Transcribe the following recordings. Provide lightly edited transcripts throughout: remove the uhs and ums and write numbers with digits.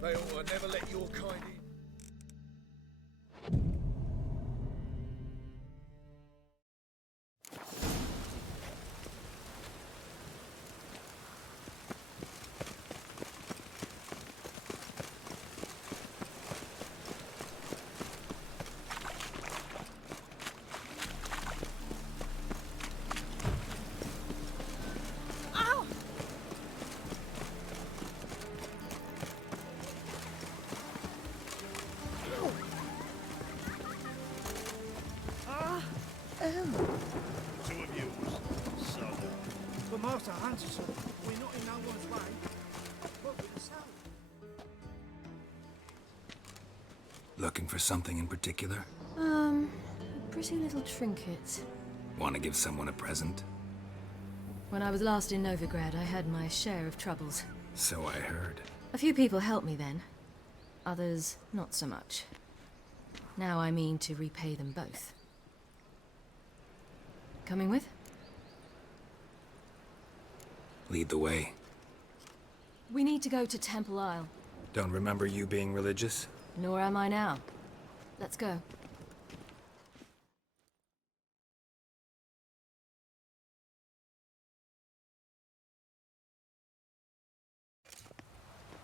They ought to never let your kind in. Two of you, son. But Master Hunter, sir, we're not in no one's way. What would you say? Looking for something in particular? A pretty little trinket. Want to give someone a present? When I was last in Novigrad, I had my share of troubles. So I heard. A few people helped me then. Others, not so much. Now I mean to repay them both. Coming with? Lead the way. We need to go to Temple Isle. Don't remember you being religious? Nor am I now. Let's go.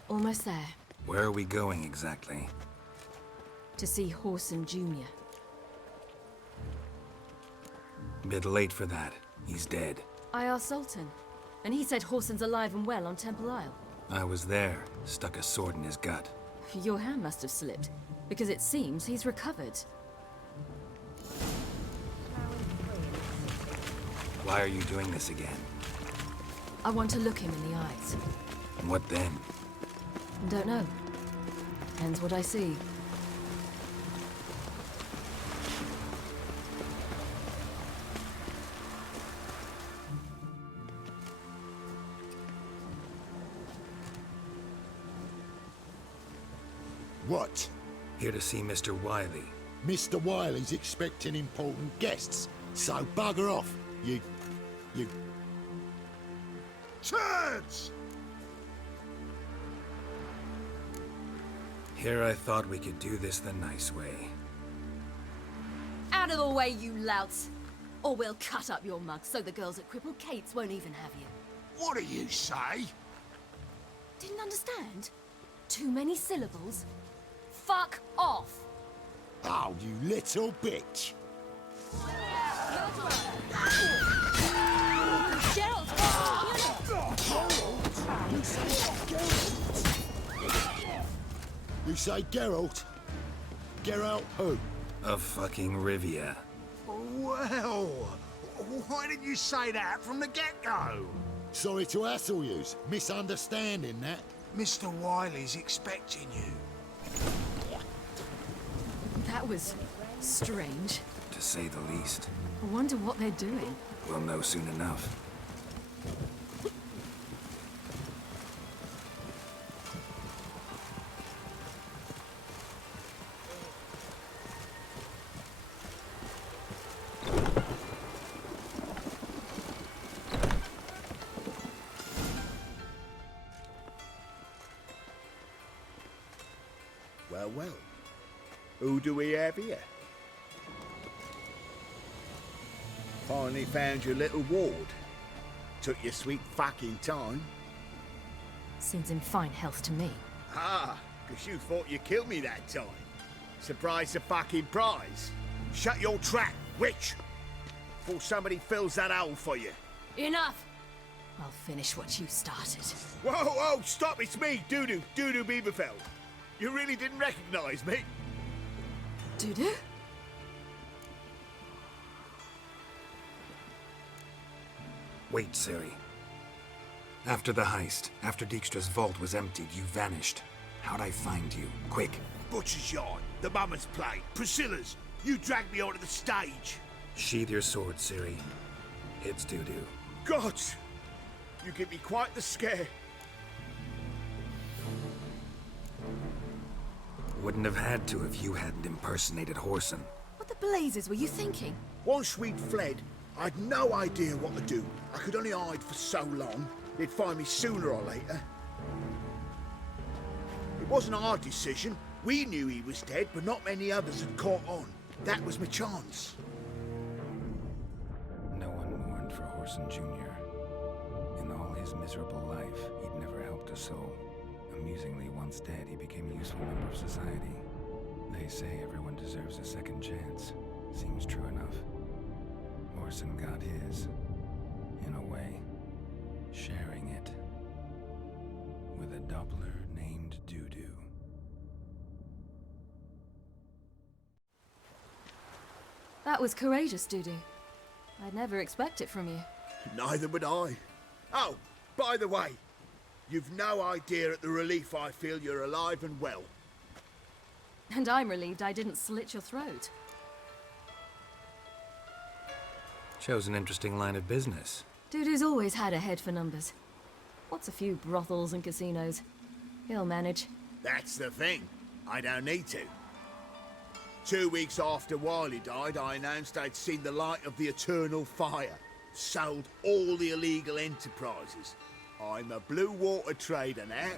Almost there. Where are we going exactly? To see Horson Jr. Bit late for that. He's dead. I asked Sultan, and he said Horson's alive and well on Temple Isle. I was there. Stuck a sword in his gut. Your hand must have slipped, because it seems he's recovered. Why are you doing this again? I want to look him in the eyes. What then? Don't know. Depends what I see. What? Here to see Mr. Wiley. Mr. Wiley's expecting important guests, so bugger off, you... Turds! Here I thought we could do this the nice way. Out of the way, you louts! Or we'll cut up your mug so the girls at Cripple Kate's won't even have you. What do you say? Didn't understand? Too many syllables? Fuck off! Oh, you little bitch! Geralt! You say Geralt? Geralt who? Of fucking Rivia. Well, why didn't you say that from the get-go? Sorry to hassle yous. Misunderstanding that. Mr. Wiley's expecting you. That was strange. To say the least. I wonder what they're doing. We'll know soon enough. Well, well. Who do we have here? Finally found your little ward. Took your sweet fucking time. Seems in fine health to me. Ah, 'cause you thought you killed me that time. Surprise the fucking prize. Shut your trap, witch! Before somebody fills that hole for you. Enough! I'll finish what you started. Whoa, whoa, stop, it's me, Dudu Bieberfeld. You really didn't recognize me? Dudu? Wait, Ciri. After the heist, after Dijkstra's vault was emptied, you vanished. How'd I find you? Quick. Butcher's Yard, the Mama's Plate, Priscilla's. You dragged me onto the stage. Sheathe your sword, Ciri. It's Dudu. God! You give me quite the scare. Wouldn't have had to if you hadn't impersonated Horson. What the blazes were you thinking? Once we'd fled, I'd no idea what to do. I could only hide for so long. They'd find me sooner or later. It wasn't our decision. We knew he was dead, but not many others had caught on. That was my chance. No one mourned for Horson Jr. In all his miserable life, he'd never helped a soul. Amusingly, once dead, he became a useful member of society. They say everyone deserves a second chance. Seems true enough. Horson got his, in a way, sharing it with a Doppler named Dudu. That was courageous, Dudu. I'd never expect it from you. Neither would I. Oh, by the way, you've no idea at the relief I feel you're alive and well. And I'm relieved I didn't slit your throat. Shows an interesting line of business. Dudu's always had a head for numbers. What's a few brothels and casinos? He'll manage. That's the thing. I don't need to. 2 weeks after Wiley died, I announced I'd seen the light of the eternal fire. Sold all the illegal enterprises. I'm a blue water trader now.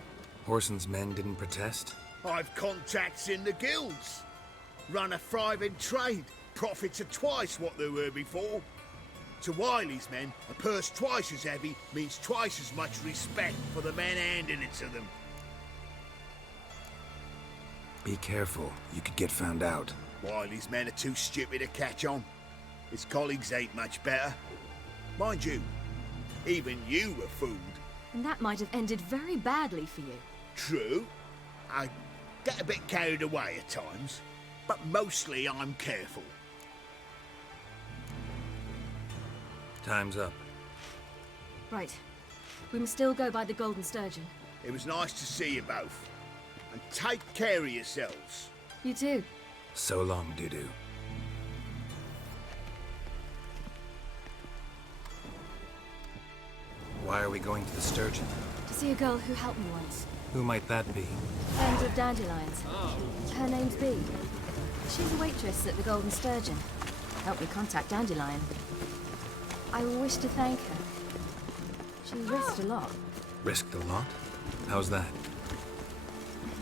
Horson's men didn't protest? I've contacts in the guilds. Run a thriving trade. Profits are twice what they were before. To Wiley's men, a purse twice as heavy means twice as much respect for the men handing it to them. Be careful. You could get found out. Wiley's men are too stupid to catch on. His colleagues ain't much better. Mind you, even you were fooled. And that might have ended very badly for you. True. I get a bit carried away at times, but mostly I'm careful. Time's up. Right. We must still go by the Golden Sturgeon. It was nice to see you both. And take care of yourselves. You too. So long, Dudu. Why are we going to the Sturgeon? To see a girl who helped me once. Who might that be? Friend of Dandelion's. Her name's Bee. She's a waitress at the Golden Sturgeon. Helped me contact Dandelion. I wish to thank her. She risked a lot. Risked a lot? How's that?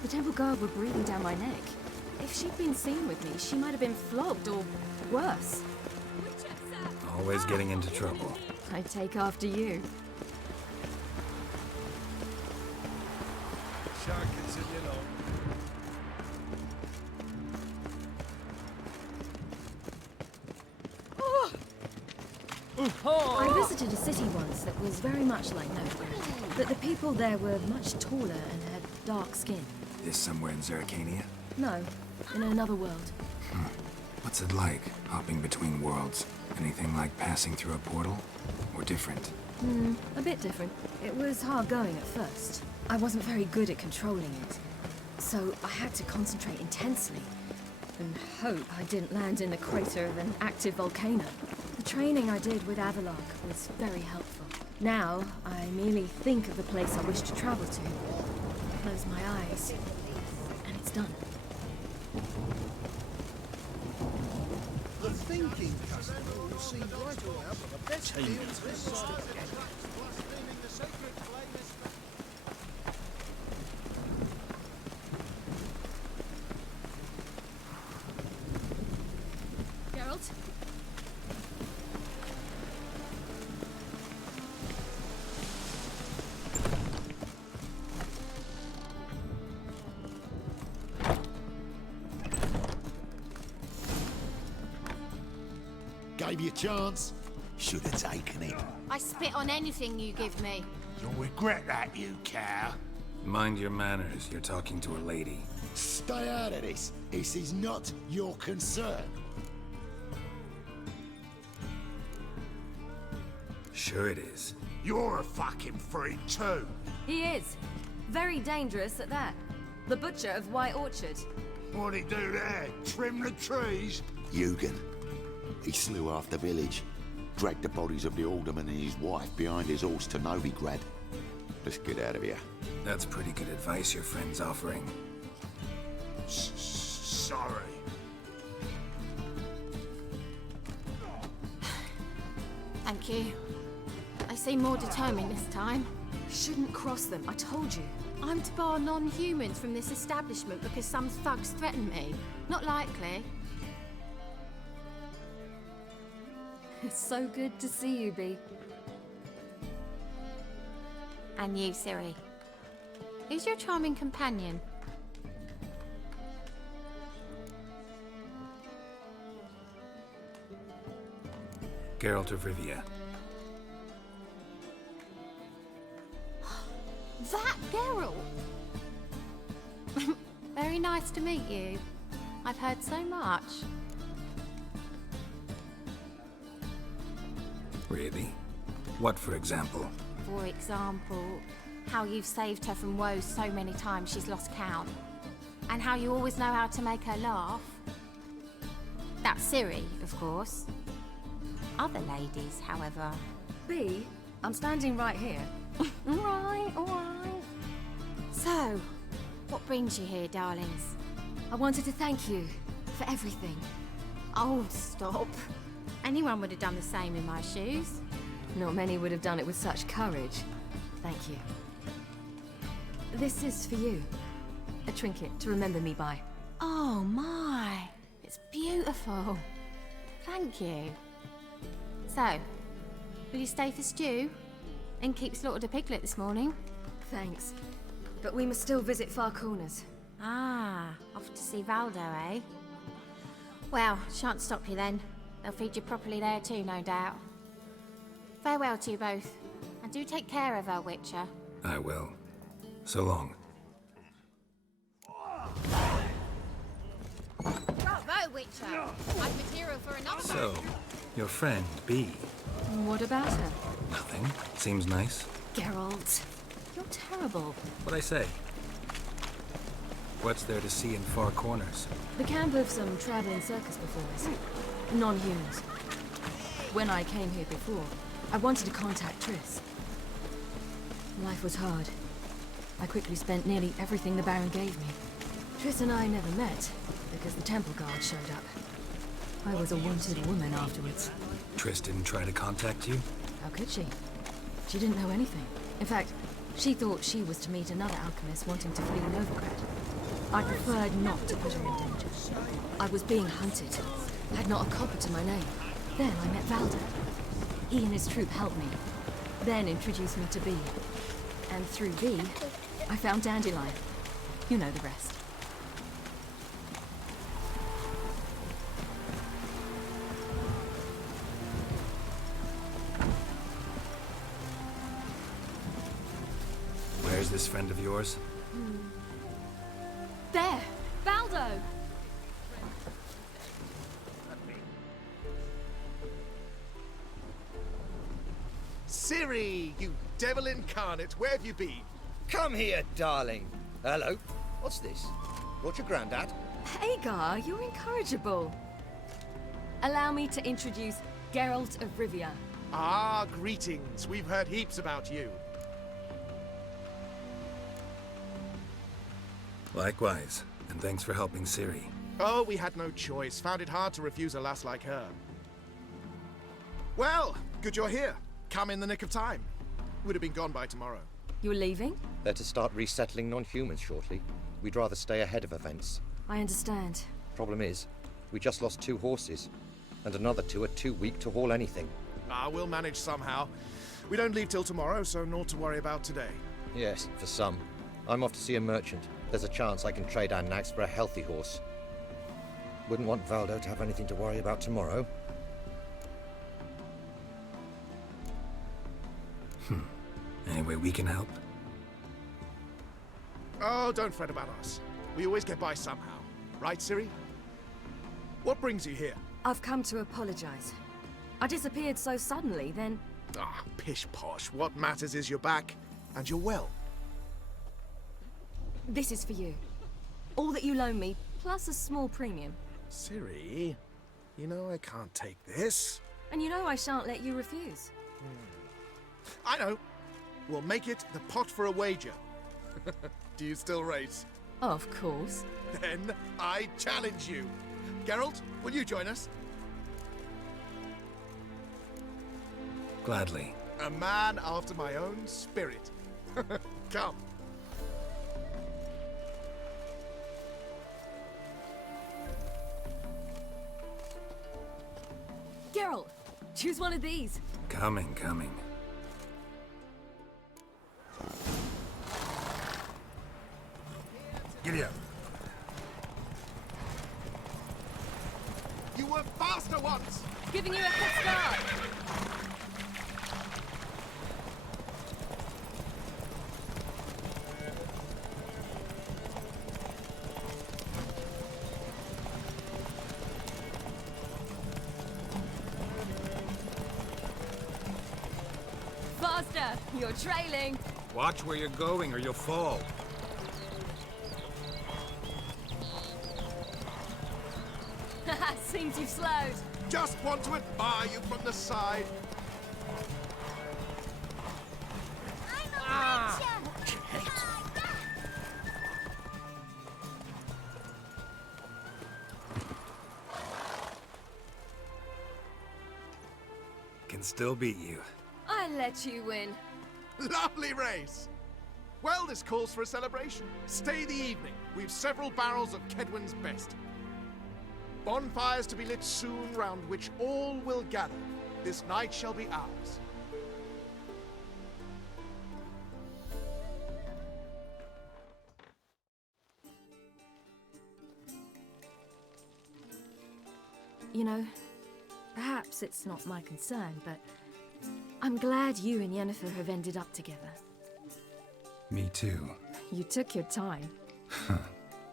The temple guard were breathing down my neck. If she'd been seen with me, she might have been flogged or worse. Always getting into trouble. I'd take after you. Shankers in your long. I visited a city once that was very much like Nova, but the people there were much taller and had dark skin. This somewhere in Zerrikania? No, in another world. What's it like, hopping between worlds? Anything like passing through a portal? Or different? A bit different. It was hard going at first. I wasn't very good at controlling it. So I had to concentrate intensely and hope I didn't land in the crater of an active volcano. The training I did with Avalok was very helpful. Now, I merely think of the place I wish to travel to, close my eyes, and it's done. The thinking customer will see right away from the best deals this side. Geralt? Gave you a chance. Should have taken it. I spit on anything you give me. You'll regret that, you cow. Mind your manners, you're talking to a lady. Stay out of this. This is not your concern. Sure it is. You're a fucking freak too. He is. Very dangerous at that. The butcher of White Orchard. What'd he do there? Trim the trees? Eugen. He slew half the village. Dragged the bodies of the alderman and his wife behind his horse to Novigrad. Let's get out of here. That's pretty good advice your friend's offering. Sorry. Thank you. I seem more determined this time. Shouldn't cross them, I told you. I'm to bar non-humans from this establishment because some thugs threaten me? Not likely. It's so good to see you, Bee. And you, Ciri. Who's your charming companion? Geralt of Rivia. That Geralt! Very nice to meet you. I've heard so much. Really? What, for example? For example, how you've saved her from woes so many times she's lost count. And how you always know how to make her laugh. That's Ciri, of course. Other ladies, however. Bee, I'm standing right here. All right. So, what brings you here, darlings? I wanted to thank you for everything. Oh, stop. Anyone would have done the same in my shoes. Not many would have done it with such courage. Thank you. This is for you. A trinket to remember me by. Oh my, it's beautiful. Thank you. So, will you stay for stew? Innkeep slaughtered a piglet this morning. Thanks. But we must still visit Far Corners. Ah, off to see Valdo, eh? Well, shan't stop you then. They'll feed you properly there too, no doubt. Farewell to you both, and do take care of her, Witcher. I will. So long. Bravo, Witcher! I've material for another So, your friend, Bee. What about her? Nothing. Seems nice. Geralt, you're terrible. What'd I say? What's there to see in Far Corners? The camp of some traveling circus performers. Non-humans. When I came here before, I wanted to contact Triss. Life was hard. I quickly spent nearly everything the Baron gave me. Triss and I never met, because the Temple Guard showed up. I was a wanted woman afterwards. Triss didn't try to contact you? How could she? She didn't know anything. In fact, she thought she was to meet another alchemist wanting to flee Novigrad. I preferred not to put her in danger. I was being hunted. Had not a copper to my name. Then I met Valdo. He and his troop helped me. Then introduced me to Bee. And through Bee, I found Dandelion. You know the rest. Where's this friend of yours? There! Valdo! Ciri, you devil incarnate, where have you been? Come here, darling. Hello. What's this? What's your granddad? Hagar, you're incorrigible. Allow me to introduce Geralt of Rivia. Ah, greetings. We've heard heaps about you. Likewise, and thanks for helping Ciri. Oh, we had no choice. Found it hard to refuse a lass like her. Well, good you're here. Come in the nick of time. Would have been gone by tomorrow. You're leaving? They're to start resettling non-humans shortly. We'd rather stay ahead of events. I understand. Problem is, we just lost 2 horses, and another 2 are too weak to haul anything. Ah, we'll manage somehow. We don't leave till tomorrow, so naught to worry about today. Yes, for some. I'm off to see a merchant. There's a chance I can trade our nags for a healthy horse. Wouldn't want Valdo to have anything to worry about tomorrow. Any way we can help? Oh, don't fret about us. We always get by somehow. Right, Ciri? What brings you here? I've come to apologize. I disappeared so suddenly, then... Ah, pish-posh. What matters is you're back, and you're well. This is for you. All that you loan me, plus a small premium. Ciri, you know I can't take this. And you know I shan't let you refuse. I know. We'll make it the pot for a wager. Do you still race? Of course. Then I challenge you. Geralt, will you join us? Gladly. A man after my own spirit. Come. Choose one of these. Coming. Giddy up. You were faster once! Giving you a head start. Faster! You're trailing. Watch where you're going or you'll fall. Haha, seems you've slowed. Just want to admire you from the side. Can still beat you. I let you win. Lovely race! Well, this calls for a celebration. Stay the evening. We've several barrels of Kedwen's best. Bonfires to be lit soon, round which all will gather. This night shall be ours. You know, perhaps it's not my concern, but I'm glad you and Yennefer have ended up together. Me too. You took your time.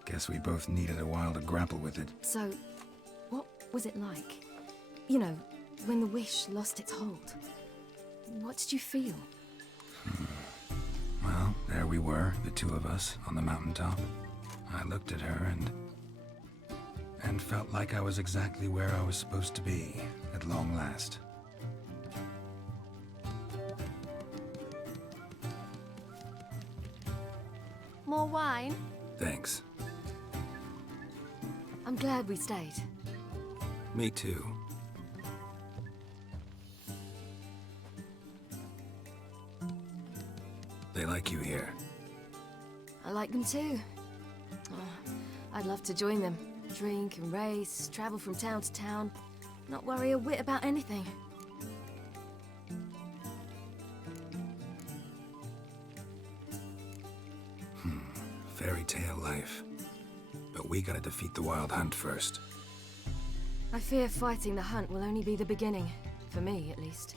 Guess we both needed a while to grapple with it. So, what was it like? You know, when the wish lost its hold. What did you feel? Well, there we were, the two of us, on the mountaintop. I looked at her and felt like I was exactly where I was supposed to be, at long last. More wine? Thanks. I'm glad we stayed. Me too. They like you here. I like them too. Oh, I'd love to join them. Drink and race, travel from town to town, not worry a whit about anything. Fairy tale life. But we gotta defeat the Wild Hunt first. I fear fighting the hunt will only be the beginning. For me, at least.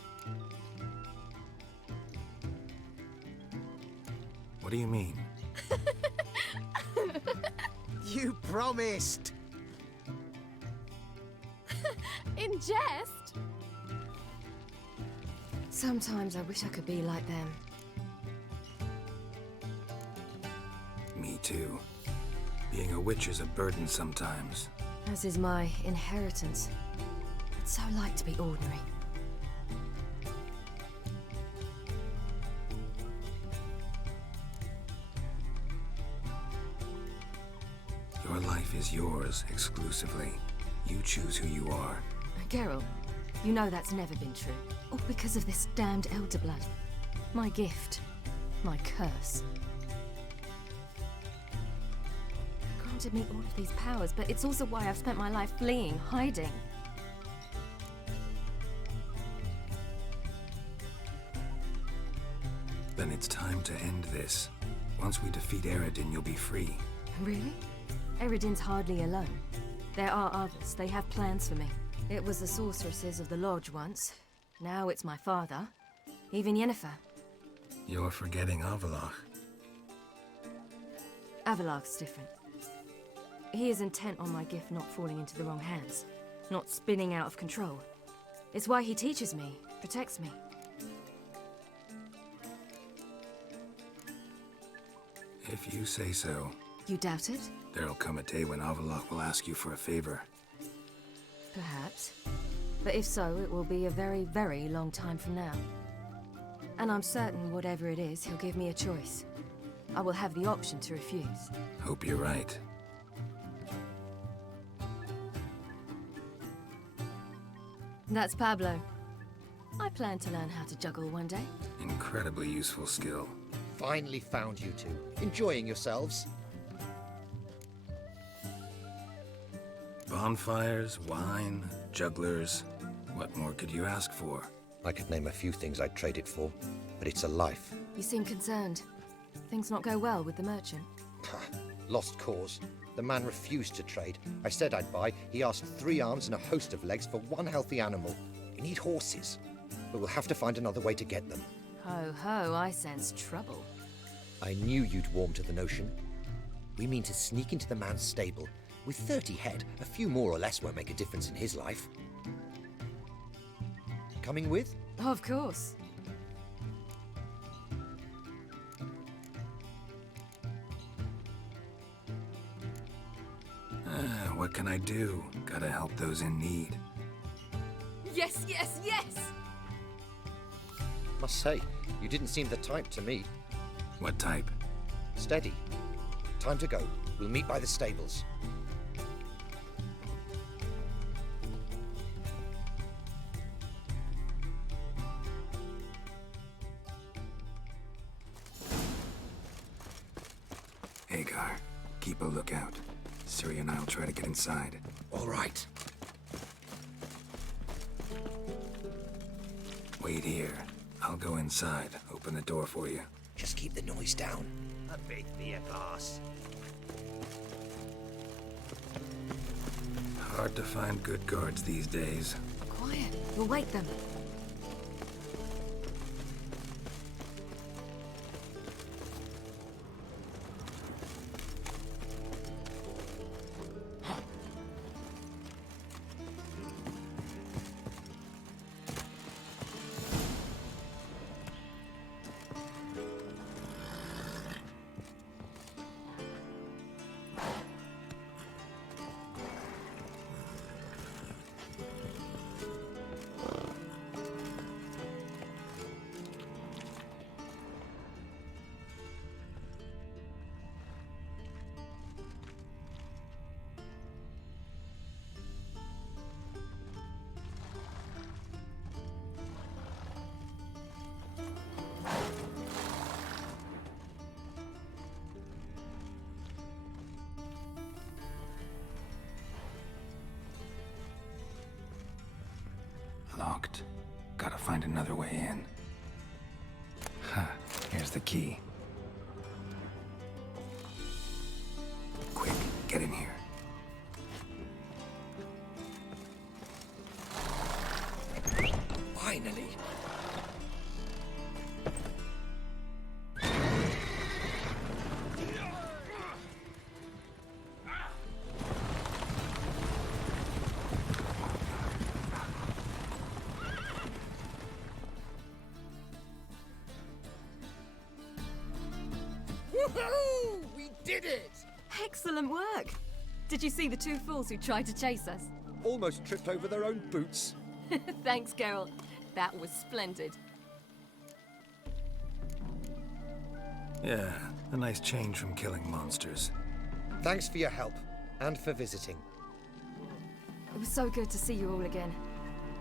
What do you mean? You promised! In jest? Sometimes I wish I could be like them. Me too. Being a witch is a burden sometimes. As is my inheritance. I'd so like to be ordinary. Your life is yours exclusively. You choose who you are. Geralt, you know that's never been true. All because of this damned Elder Blood. My gift. My curse. Granted me all of these powers, but it's also why I've spent my life fleeing, hiding. Then it's time to end this. Once we defeat Eredin, you'll be free. Really? Eredin's hardly alone. There are others. They have plans for me. It was the sorceresses of the Lodge once. Now it's my father. Even Yennefer. You're forgetting Avallac'h. Avallac'h's different. He is intent on my gift not falling into the wrong hands. Not spinning out of control. It's why he teaches me, protects me. If you say so. You doubt it? There'll come a day when Avallac'h will ask you for a favor. Perhaps. But if so, it will be a very, very long time from now. And I'm certain whatever it is, he'll give me a choice. I will have the option to refuse. Hope you're right. That's Pablo. I plan to learn how to juggle one day. Incredibly useful skill. Finally found you two. Enjoying yourselves? Bonfires, wine, jugglers. What more could you ask for? I could name a few things I'd trade it for, but it's a life. You seem concerned. Things not go well with the merchant? Lost cause. The man refused to trade. I said I'd buy. He asked 3 arms and a host of legs for 1 healthy animal. We need horses, but we'll have to find another way to get them. Ho ho, I sense trouble. I knew you'd warm to the notion. We mean to sneak into the man's stable. With 30 head, a few more or less won't make a difference in his life. Coming with? Of course. What can I do? Gotta help those in need. Yes, yes, yes! Must say, you didn't seem the type to me. What type? Steady. Time to go. We'll meet by the stables. Agar, keep a lookout. Ciri and I'll try to get inside. All right. Wait here. I'll go inside. Open the door for you. Just keep the noise down. A bit near glass. Hard to find good guards these days. Quiet. We'll wake them. Locked. Gotta find another way in. Ha, here's the key. Quick, get in here. Finally. Woohoo! We did it! Excellent work! Did you see the 2 fools who tried to chase us? Almost tripped over their own boots. Thanks, Geralt. That was splendid. Yeah, a nice change from killing monsters. Thanks for your help, and for visiting. It was so good to see you all again.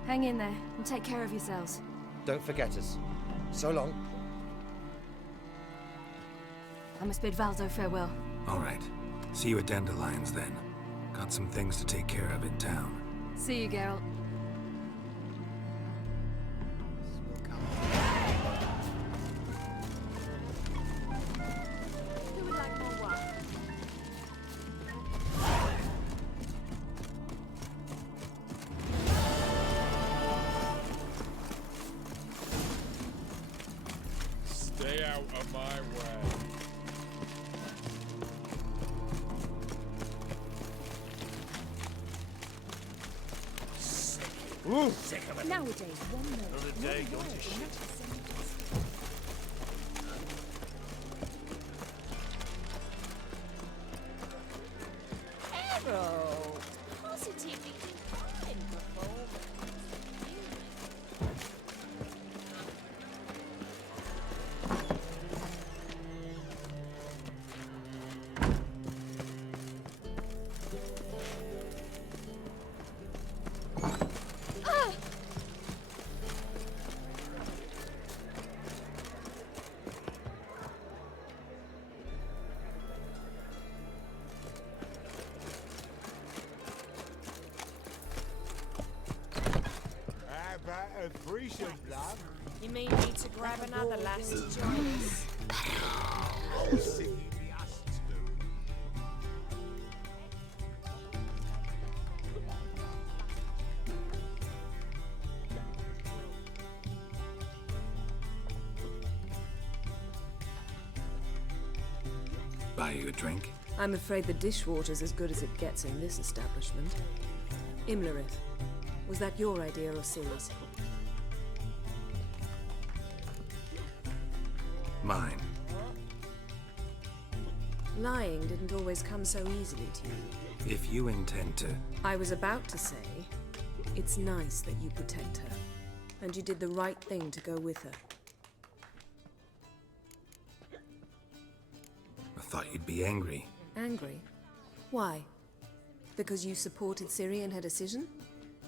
Hang in there, and take care of yourselves. Don't forget us. So long. I must bid Valdo farewell. All right. See you at Dandelions then. Got some things to take care of in town. See you, Geralt. Who would like more wine? Stay out of my way. Nowadays, one knows. Another day going to shit. Hero! Positively divine performance. You may need to grab another lass to join us. Buy you a drink? I'm afraid the dishwater's as good as it gets in this establishment. Imlerith, was that your idea or Ciri's? Mine. Lying didn't always come so easily to you. If you intend to... I was about to say, it's nice that you protect her. And you did the right thing to go with her. I thought you'd be angry. Angry? Why? Because you supported Ciri in her decision?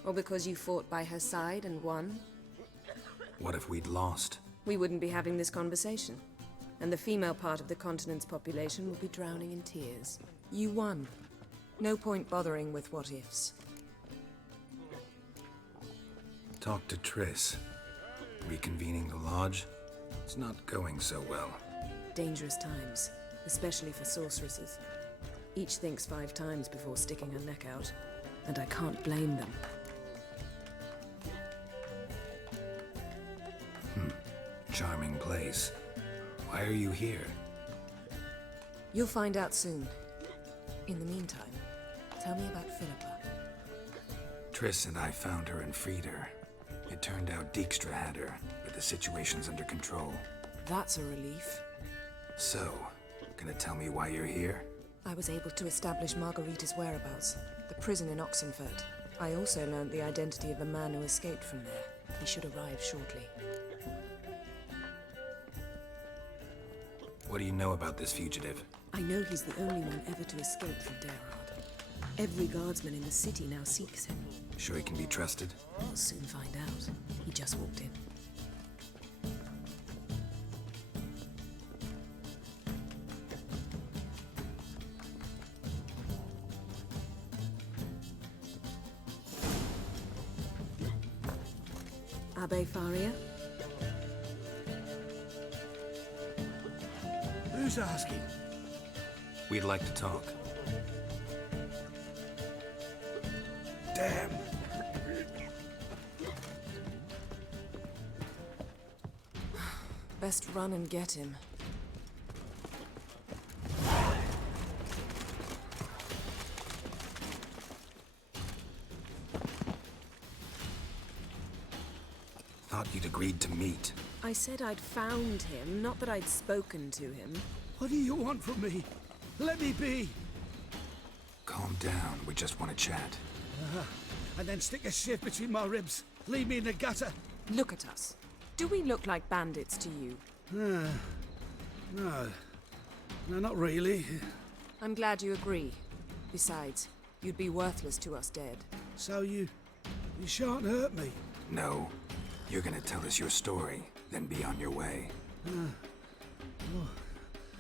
Or because you fought by her side and won? What if we'd lost? We wouldn't be having this conversation. And the female part of the continent's population would be drowning in tears. You won. No point bothering with what-ifs. Talk to Triss. Reconvening the lodge? It's not going so well. Dangerous times, especially for sorceresses. Each thinks 5 times before sticking her neck out, and I can't blame them. Charming place. Why are you here? You'll find out soon. In the meantime, tell me about Philippa. Triss and I found her and freed her. It turned out Dijkstra had her, but the situation's under control. That's a relief. So, gonna tell me why you're here? I was able to establish Margarita's whereabouts, the prison in Oxenfurt. I also learned the identity of the man who escaped from there. He should arrive shortly. What do you know about this fugitive? I know he's the only one ever to escape from Daerard. Every guardsman in the city now seeks him. Sure he can be trusted? We'll soon find out. He just walked in. Abbe Faria? Who's asking? We'd like to talk. Damn. Best run and get him. Thought you'd agreed to meet. I said I'd found him, not that I'd spoken to him. What do you want from me? Let me be. Calm down, we just want to chat. And then stick a shiv between my ribs. Leave me in the gutter. Look at us. Do we look like bandits to you? No. No, not really. I'm glad you agree. Besides, you'd be worthless to us dead. So you shan't hurt me. No. You're gonna tell us your story, then be on your way. Oh,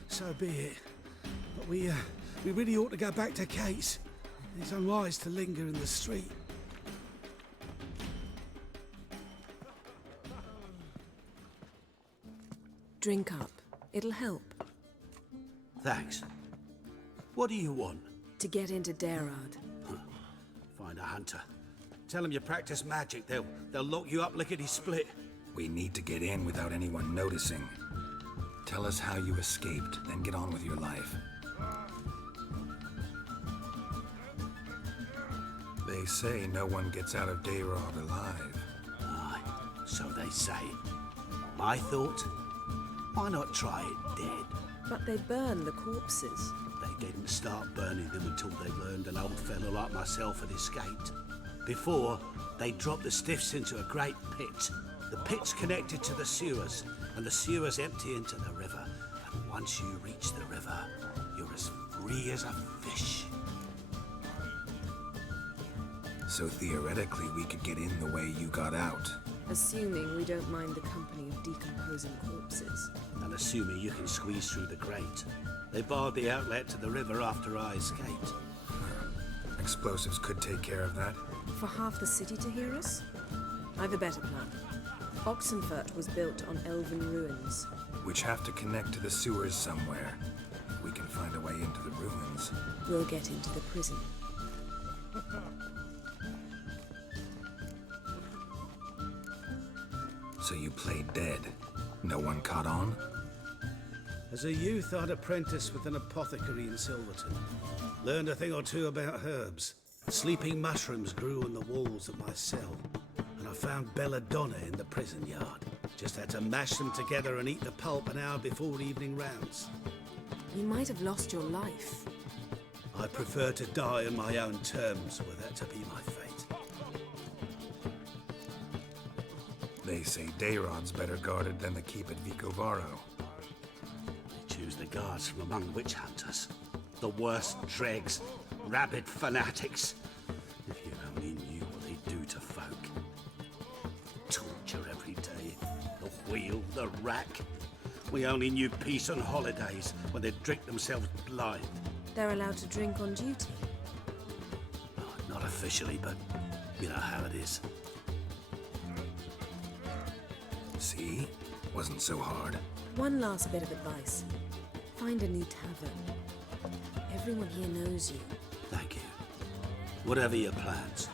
so be it. But we really ought to go back to Kate's. It's unwise to linger in the street. Drink up. It'll help. Thanks. What do you want? To get into Daerard. Find a hunter. Tell them you practice magic. They'll lock you up lickety-split. We need to get in without anyone noticing. Tell us how you escaped, then get on with your life. They say no one gets out of Daerard alive. Aye, so they say. My thought? Why not try it dead? But they burn the corpses. They didn't start burning them until they learned an old fellow like myself had escaped. Before, they dropped the stiffs into a great pit. The pit's connected to the sewers, and the sewers empty into the river. And once you reach the river, you're as free as a fish. So theoretically, we could get in the way you got out. Assuming we don't mind the company of decomposing corpses. And assuming you can squeeze through the grate. They barred the outlet to the river after I escaped. Explosives could take care of that. For half the city to hear us? I've a better plan. Oxenfurt was built on elven ruins. Which have to connect to the sewers somewhere. If we can find a way into the ruins. We'll get into the prison. So you played dead. No one caught on? As a youth, I'd apprenticed with an apothecary in Silverton. Learned a thing or two about herbs. Sleeping mushrooms grew on the walls of my cell. And I found belladonna in the prison yard. Just had to mash them together and eat the pulp an hour before evening rounds. You might have lost your life. I prefer to die on my own terms, were that to be my fate. They say Dayrod's better guarded than the keep at Vicovaro. They choose the guards from among witch hunters. The worst dregs, rabid fanatics. If you only knew what they do to folk. Torture every day. The wheel, the rack. We only knew peace on holidays when they'd drink themselves blind. They're allowed to drink on duty. Oh, not officially, but you know how it is. See? Wasn't so hard. One last bit of advice. Find a new tavern. Everyone here knows you. Thank you. Whatever your plans,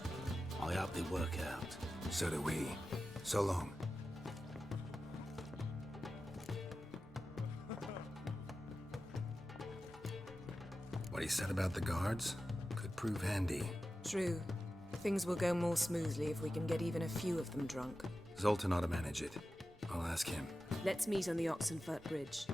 I hope they work out. So do we. So long. What he said about the guards could prove handy. True. Things will go more smoothly if we can get even a few of them drunk. Zoltan ought to manage it. I'll ask him. Let's meet on the Oxenfurt Bridge.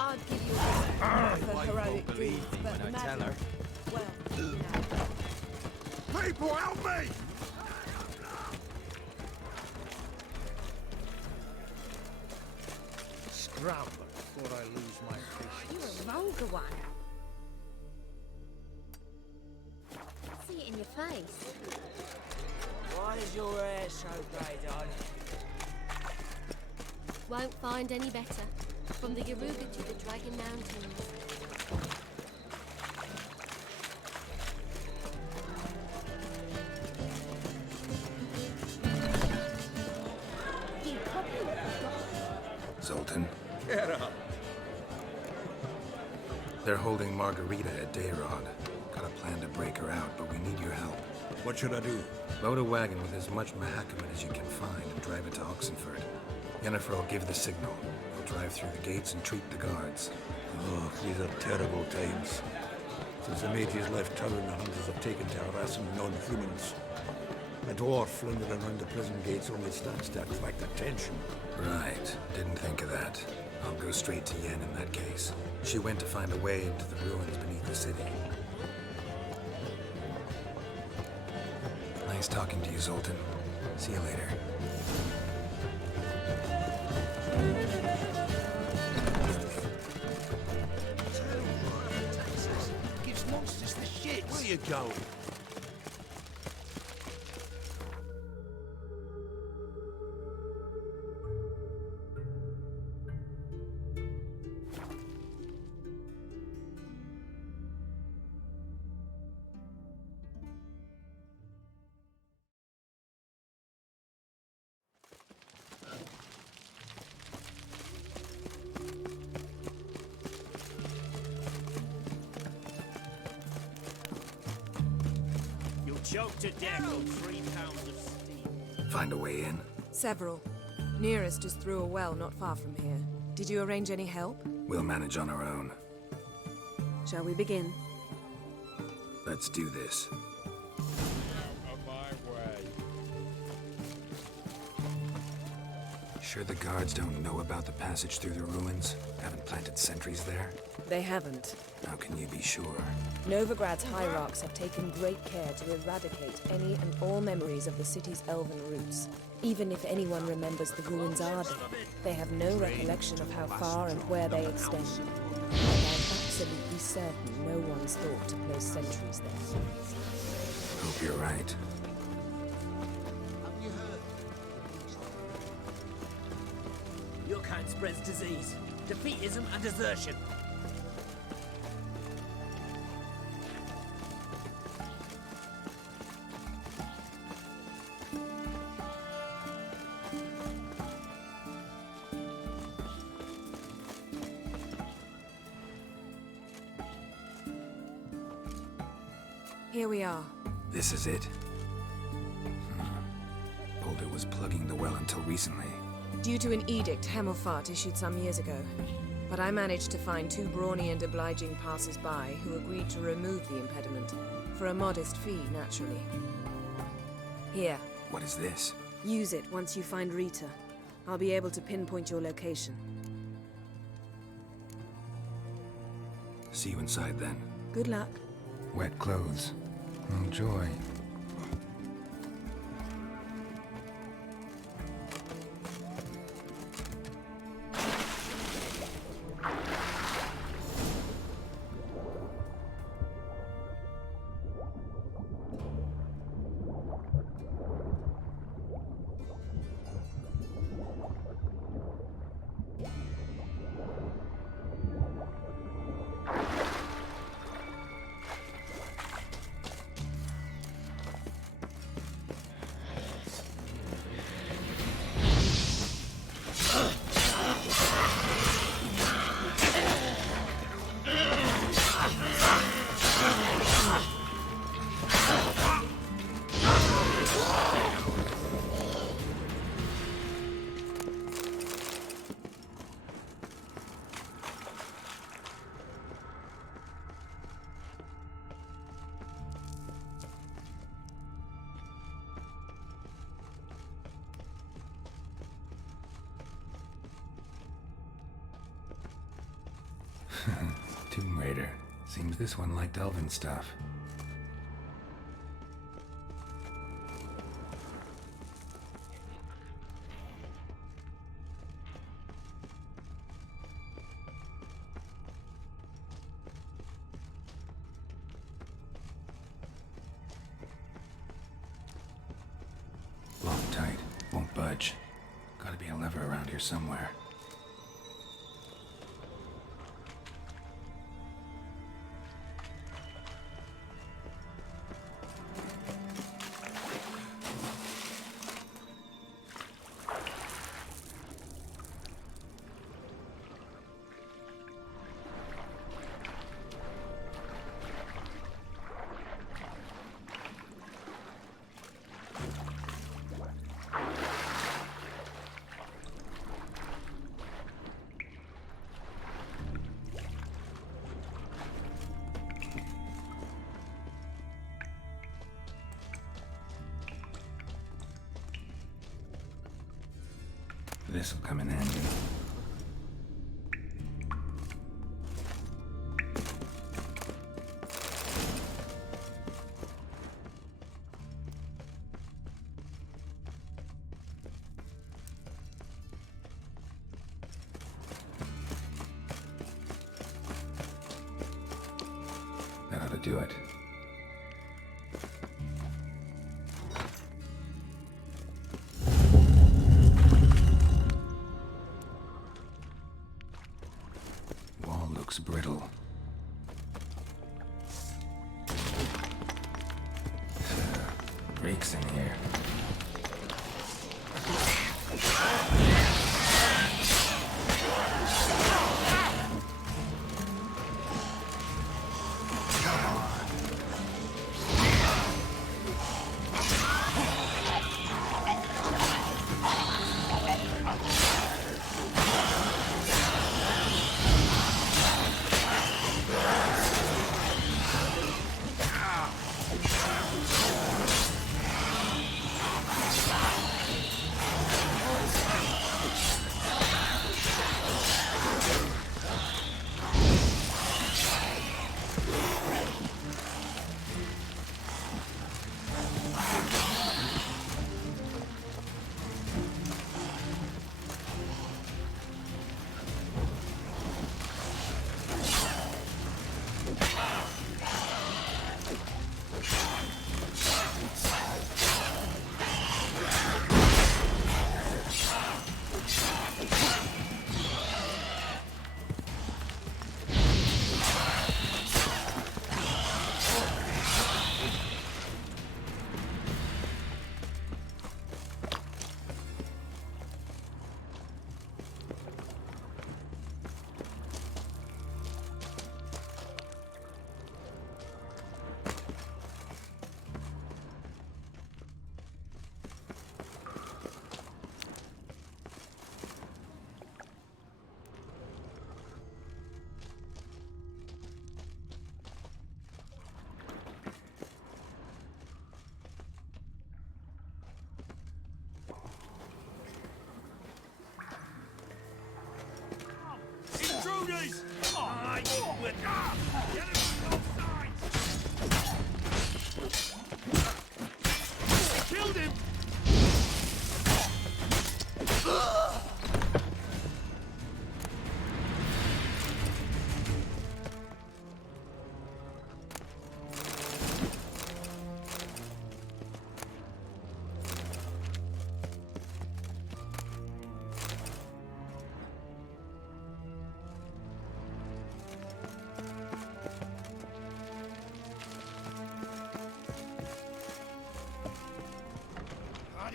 I'd give you a for heroic deeds, but the madam... Well, you know. People, help me! Scrub before I lose my patience. You're a vulgar one. See it in your face. Why is your hair so grey, darling? Won't find any better. From the Yaruga to the Dragon Mountains. Zoltan, Get up. they're holding Margarita at Dayrod. Got a plan to break her out, but we need your help. What should I do? Load a wagon with as much Mahakaman as you can find and drive it to Oxenfurt. Yennefer will give the signal. We'll drive through the gates and treat the guards. Oh, these are terrible times. Since the mages left town, the hunters have taken to harassing non-humans. A dwarf flindering around the prison gates only stands to attract attention. Right. Didn't think of that. I'll go straight to Yen in that case. She went to find a way into the ruins beneath the city. Nice talking to you, Zoltan. See you later. Gives monsters the shit. Where you going? Choked to death on 3 pounds of steam. Find a way in? Several. Nearest is through a well not far from here. Did you arrange any help? We'll manage on our own. Shall we begin? Let's do this. Out of my way. Sure the guards don't know about the passage through the ruins? Haven't planted sentries there? They haven't. How can you be sure? Novigrad's hierarchs have taken great care to eradicate any and all memories of the city's elven roots. Even if anyone remembers the ruins are there, they have no recollection of how far and where they extend. And I'm absolutely certain no one's thought to place sentries there. Hope you're right. Your kind spreads disease, defeatism and desertion. Here we are. This is it? Boulder was plugging the well until recently. Due to an edict Hemelfart issued some years ago. But I managed to find 2 brawny and obliging passers-by who agreed to remove the impediment. For a modest fee, naturally. Here. What is this? Use it once you find Rita. I'll be able to pinpoint your location. See you inside then. Good luck. Wet clothes. Oh, joy. Tomb Raider. Seems this one liked elven stuff. Locked tight. Won't budge. Gotta be a lever around here somewhere. This'll come in handy. That ought to do it. Brittle. Reeks in here.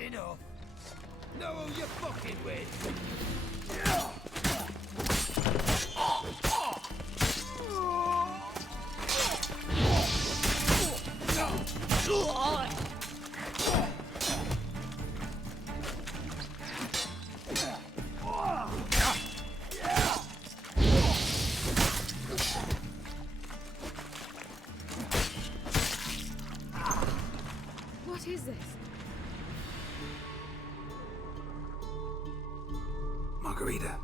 enough. Know who you're fucking with. What is this? Margarita.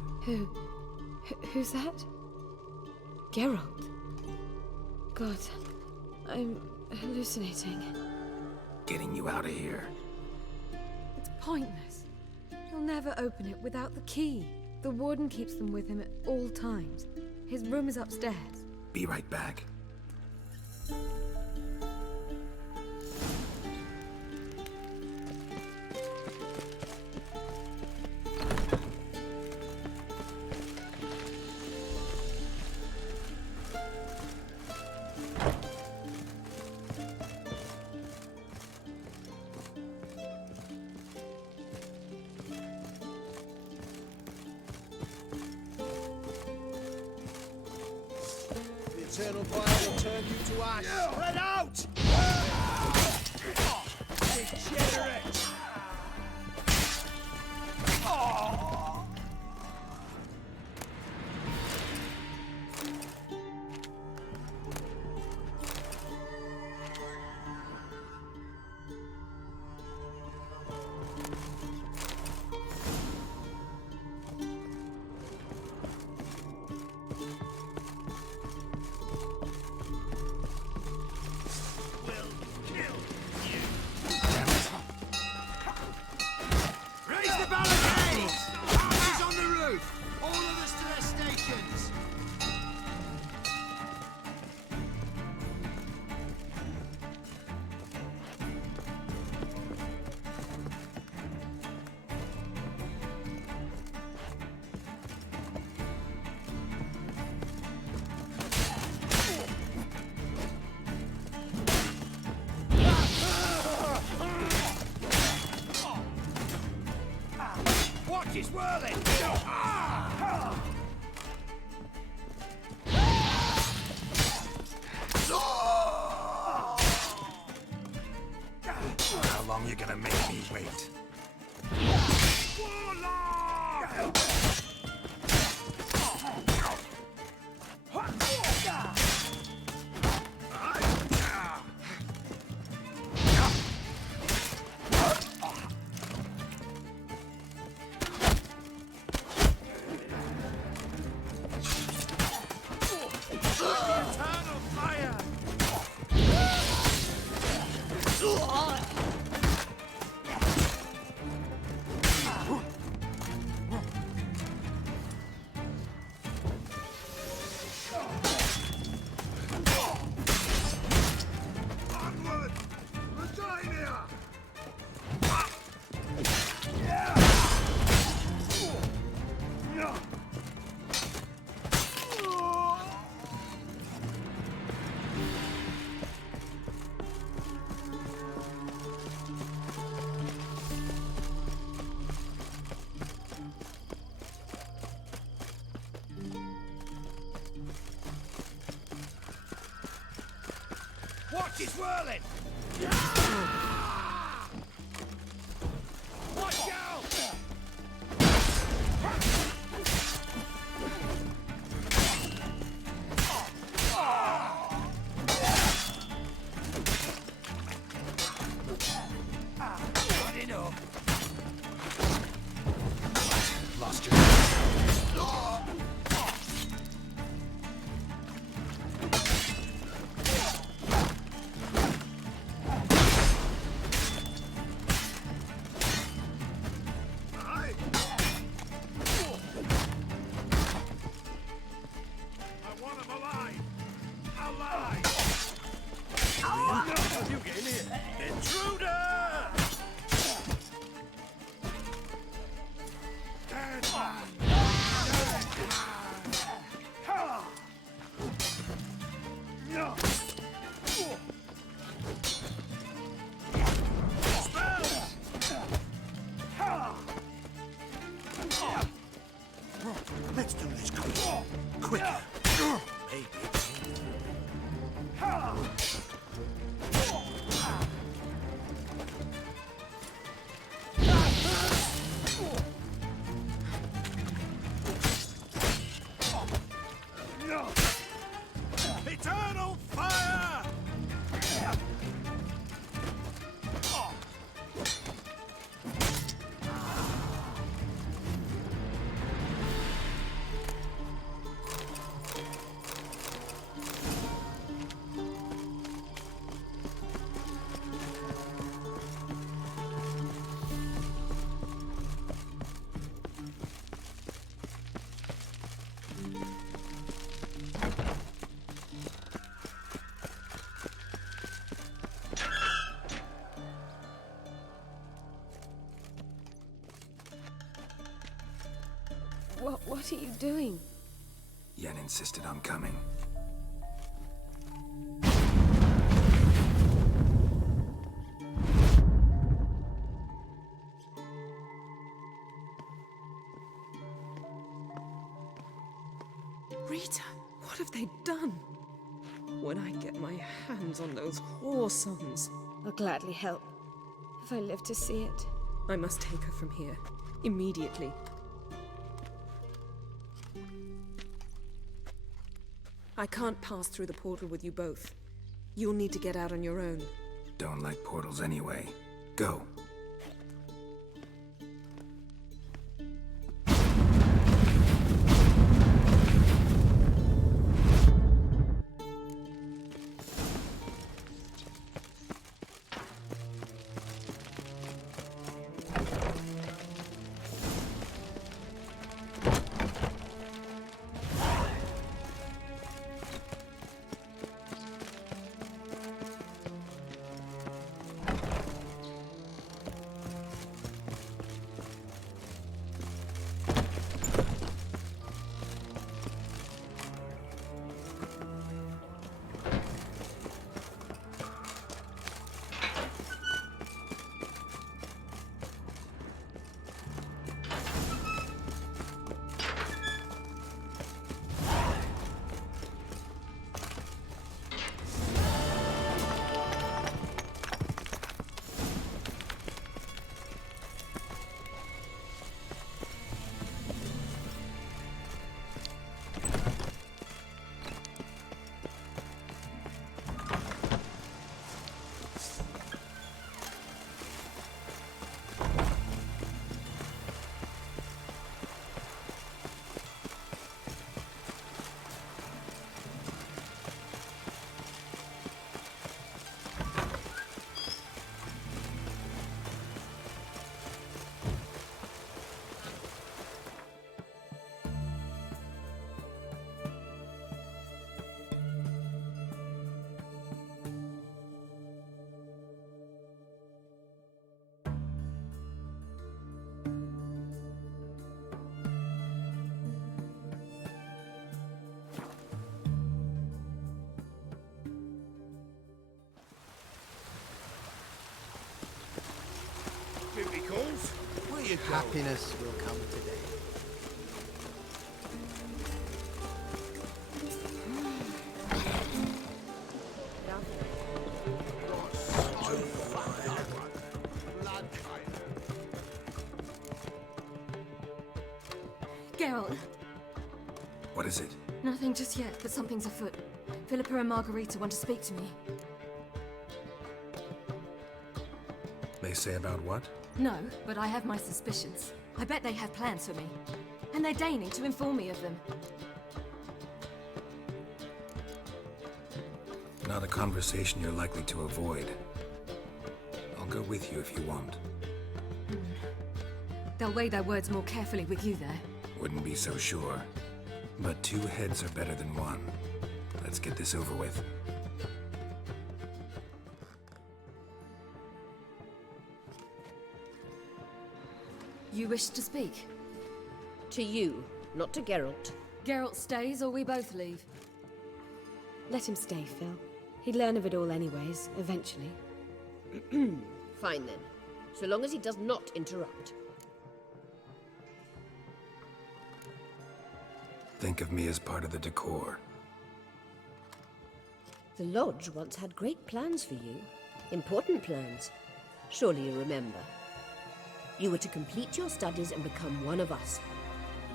Who's that? Geralt. God, I'm hallucinating. Getting you out of here. It's pointless. He'll never open it without the key. The warden keeps them with him at all times. His room is upstairs. Be right back. The eternal fire will turn you to ash. Spread out! Degenerate! Raise the barricades! Armies on the roof! All of us to their stations! Watch is whirling! How long you gonna make me wait? Eternal fire! Onward! Regina! Watch is whirling! Watch out! Not enough. Lost your... I want him alive! Alive! How'd you get in here? Intruder! Dead man! What are you doing? Yen insisted on coming. Rita, what have they done? When I get my hands on those whoresomes. I'll gladly help, if I live to see it. I must take her from here, immediately. I can't pass through the portal with you both. You'll need to get out on your own. Don't like portals anyway. Go. Duty calls. Where you going? Happiness will come today. Geralt! What is it? Nothing just yet, but something's afoot. Philippa and Margarita want to speak to me. They say about what? No, but I have my suspicions. I bet they have plans for me. And they're deigning to inform me of them. Not a conversation you're likely to avoid. I'll go with you if you want. They'll weigh their words more carefully with you there. Wouldn't be so sure. But 2 heads are better than 1. Let's get this over with. You wish to speak? To you, not to Geralt. Geralt stays or we both leave? Let him stay, Phil. He'd learn of it all anyways, eventually. Fine then. So long as he does not interrupt. Think of me as part of the decor. The Lodge once had great plans for you. Important plans. Surely you remember. You were to complete your studies and become one of us.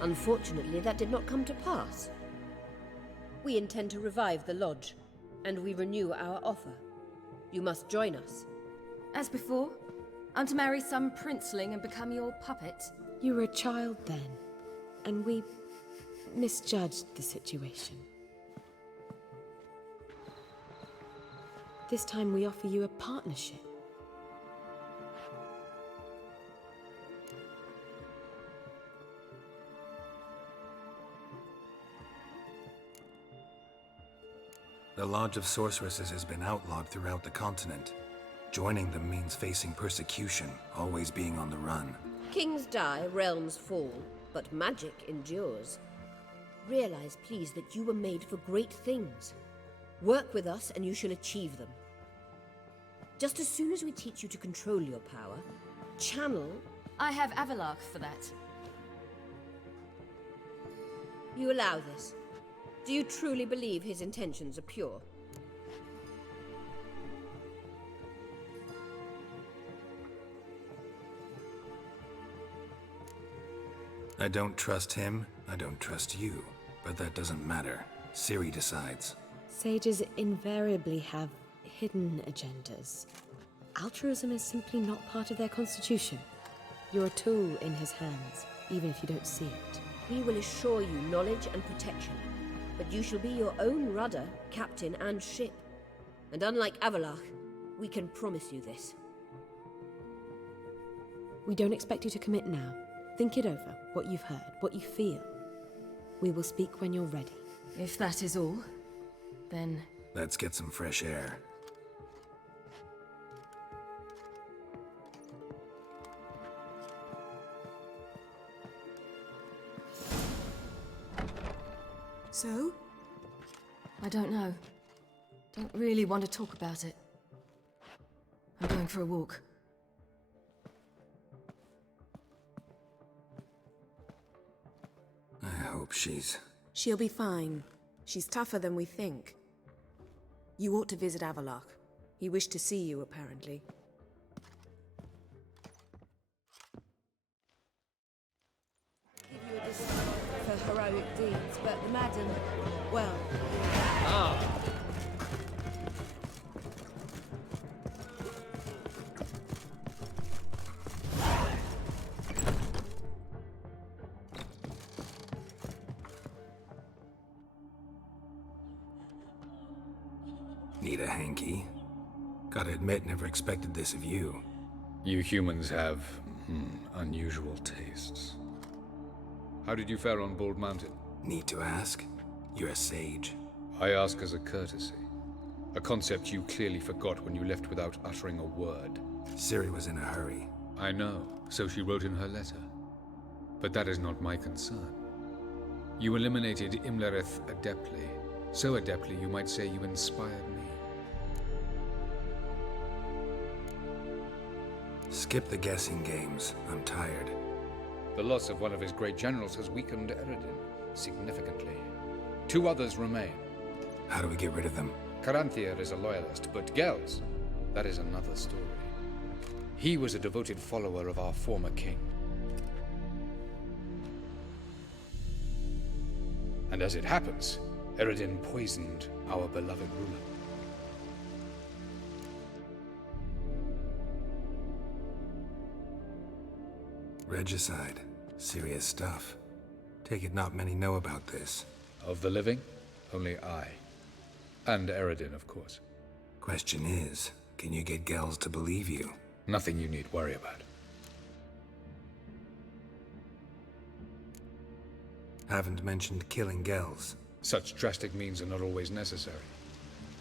Unfortunately, that did not come to pass. We intend to revive the Lodge, and we renew our offer. You must join us. As before? I'm to marry some princeling and become your puppet? You were a child then, and we misjudged the situation. This time we offer you a partnership. The Lodge of Sorceresses has been outlawed throughout the continent. Joining them means facing persecution, always being on the run. Kings die, realms fall. but magic endures. Realize, please, that you were made for great things. Work with us and you shall achieve them. Just as soon as we teach you to control your power, channel... I have Avalark for that. You allow this? Do you truly believe his intentions are pure? I don't trust him, I don't trust you. But that doesn't matter. Ciri decides. Sages invariably have hidden agendas. Altruism is simply not part of their constitution. You're a tool in his hands, even if you don't see it. We will assure you knowledge and protection, but you shall be your own rudder, captain, and ship. And unlike Avalark, we can promise you this. We don't expect you to commit now. Think it over, what you've heard, what you feel. We will speak when you're ready. If that is all, then... Let's get some fresh air. So? I don't know. Don't really want to talk about it. I'm going for a walk. I hope she's... She'll be fine. She's tougher than we think. You ought to visit Avalark. He wished to see you, apparently. Give you a discount for heroic deeds, but the madam, well... Ah! Need a hanky? Gotta admit, never expected this of you. You humans have, unusual tastes. How did you fare on Bald Mountain? Need to ask? You're a sage. I ask as a courtesy. A concept you clearly forgot when you left without uttering a word. Ciri was in a hurry. I know, so she wrote in her letter. But that is not my concern. You eliminated Imlerith adeptly. So adeptly, you might say you inspired me. Skip the guessing games. I'm tired. The loss of one of his great generals has weakened Eredin significantly. 2 others remain. How do we get rid of them? Caranthir is a loyalist, but Gels, that is another story. He was a devoted follower of our former king. And as it happens, Eredin poisoned our beloved ruler. Regicide. Serious stuff. Take it not many know about this. Of the living, only I. And Eredin, of course. Question is, can you get Gels to believe you? Nothing you need worry about. Haven't mentioned killing Gels. Such drastic means are not always necessary.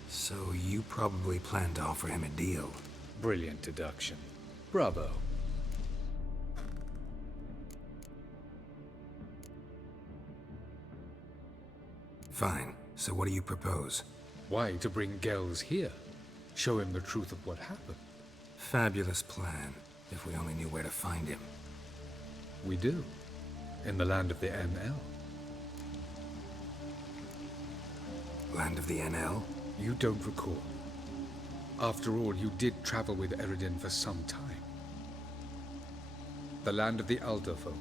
So you probably plan to offer him a deal. Brilliant deduction. Bravo. Fine. So what do you propose? Why, to bring Gels here. Show him the truth of what happened. Fabulous plan, if we only knew where to find him. We do. In the land of the NL. Land of the NL? You don't recall. After all, you did travel with Eredin for some time. The land of the Alderfolk.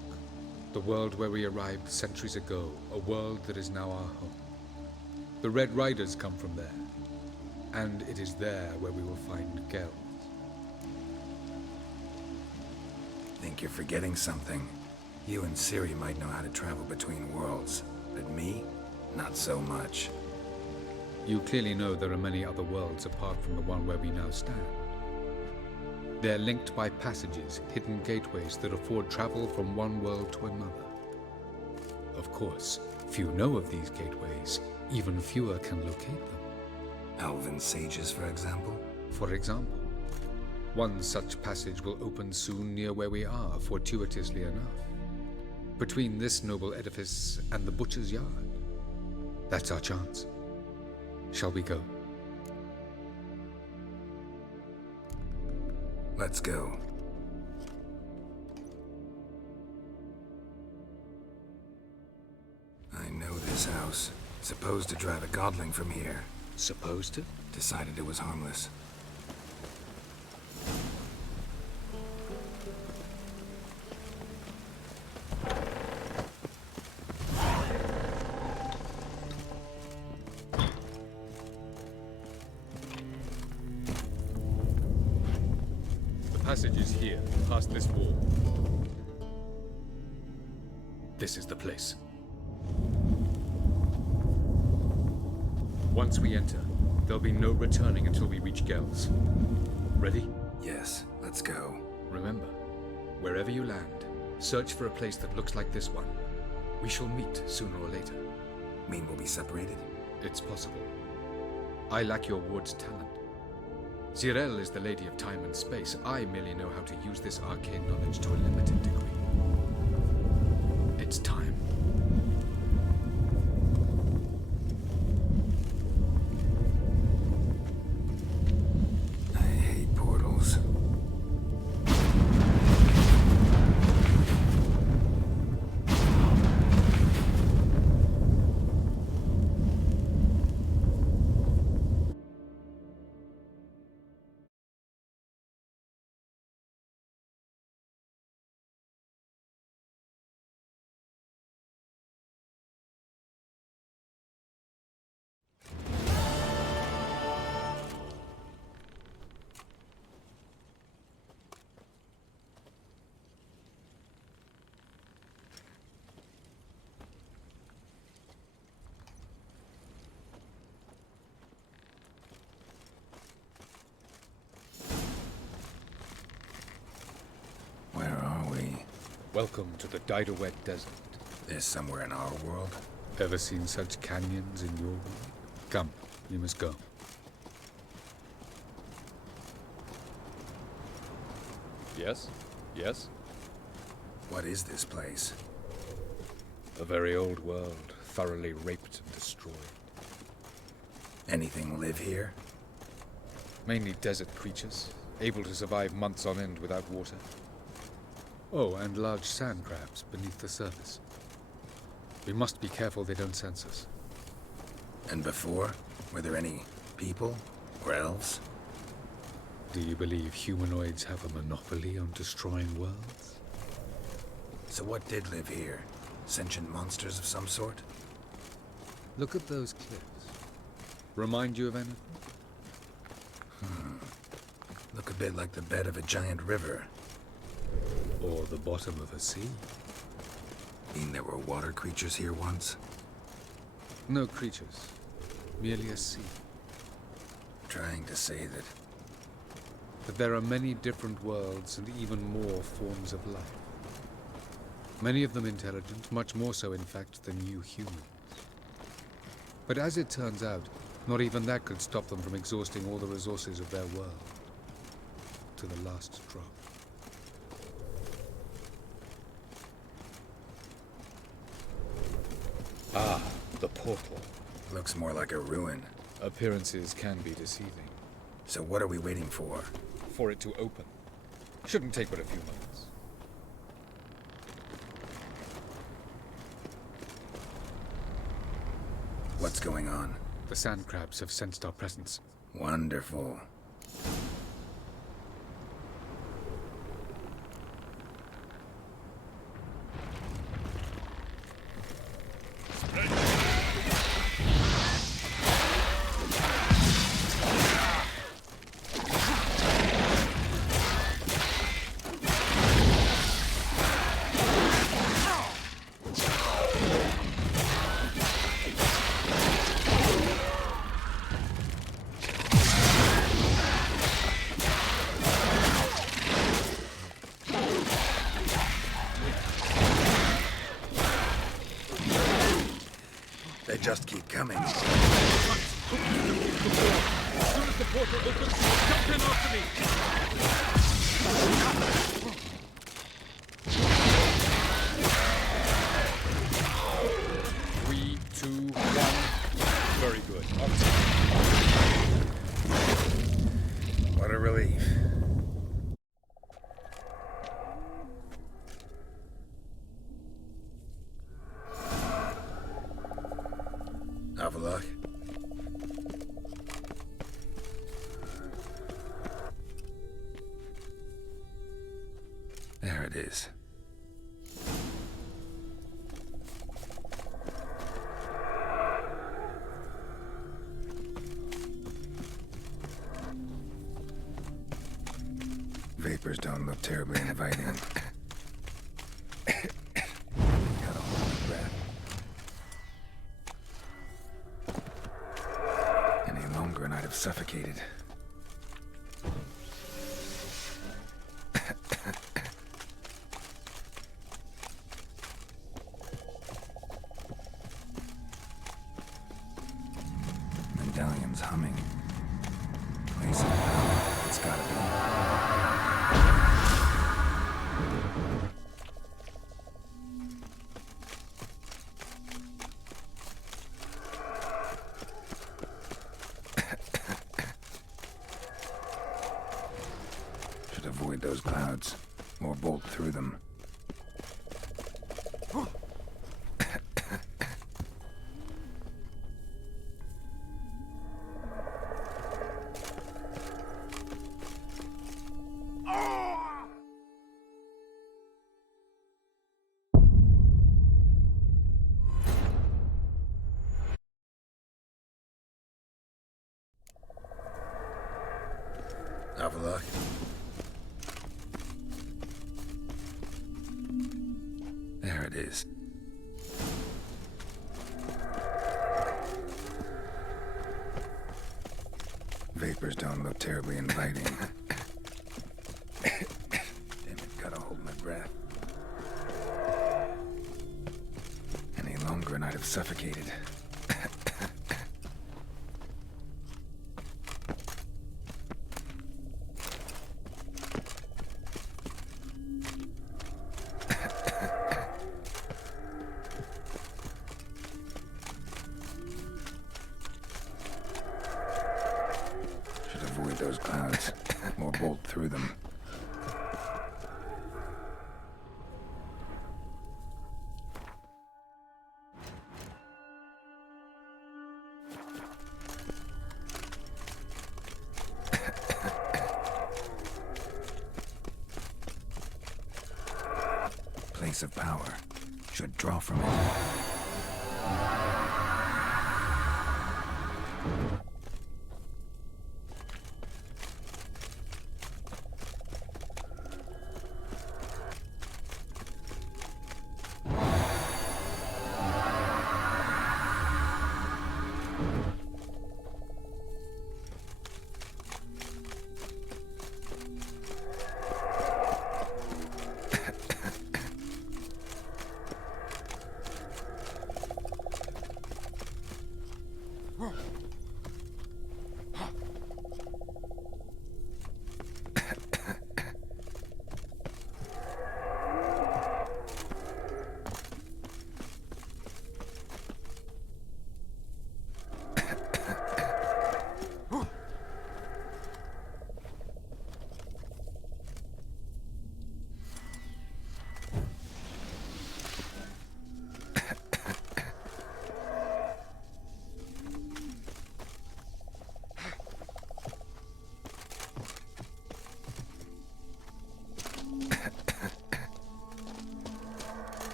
The world where we arrived centuries ago. A world that is now our home. The Red Riders come from there. And it is there where we will find Gels. Think you're forgetting something. You and Ciri might know how to travel between worlds, but me, not so much. You clearly know there are many other worlds apart from the one where we now stand. They're linked by passages, hidden gateways that afford travel from one world to another. Of course, few know of these gateways, even fewer can locate them. Elven sages, for example? For example. One such passage will open soon near where we are, fortuitously enough. between this noble edifice and the butcher's yard. That's our chance. Shall we go? Let's go. I know this house. Supposed to drive a godling from here. Supposed to? Decided it was harmless. The passage is here, past this wall. This is the place. Once we enter, there'll be no returning until we reach Gells. Ready? Yes, let's go. Remember, wherever you land, search for a place that looks like this one. We shall meet sooner or later. Mean we'll be separated? It's possible. I lack your ward's talent. Zirel is the Lady of Time and Space. I merely know how to use this arcane knowledge to a limited degree. It's time. Welcome to the Didowet Desert. This somewhere in our world? Ever seen such canyons in your world? Come, you must go. Yes? Yes? What is this place? A very old world, thoroughly raped and destroyed. Anything live here? Mainly desert creatures, able to survive months on end without water. Oh, and large sand crabs beneath the surface. We must be careful they don't sense us. And before? Were there any people? Or elves? Do you believe humanoids have a monopoly on destroying worlds? So what did live here? Sentient monsters of some sort? Look at those cliffs. Remind you of anything? Look a bit like the bed of a giant river. Or the bottom of a sea. Mean there were water creatures here once? No creatures. Merely a sea. Trying to say that... But there are many different worlds and even more forms of life. Many of them intelligent, much more so in fact than you humans. But as it turns out, not even that could stop them from exhausting all the resources of their world. To the last drop. Ah, the portal. Looks more like a ruin. Appearances can be deceiving. So what are we waiting for? For it to open. Shouldn't take but a few moments. What's going on? The sand crabs have sensed our presence. Wonderful. They just keep coming. As soon as the portal opens, jump in after me! There it is. Vapors don't look terribly inviting. Gotta hold my breath. Any longer and I'd have suffocated. Medallion's humming. Place of power. It's gotta be. Should avoid those clouds, or bolt through them. Have a look. There it is. Vapors don't look terribly inviting. Damn it, gotta hold my breath. Any longer and I'd have suffocated. Avoid those clouds, or bolt through them. Place of power. Should draw from it.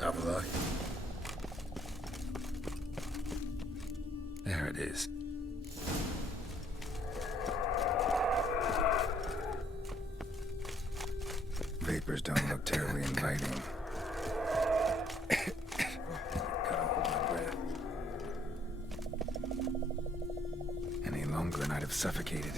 Have a look. There it is. Vapors don't look terribly inviting. Gotta hold my breath. Any longer and I'd have suffocated.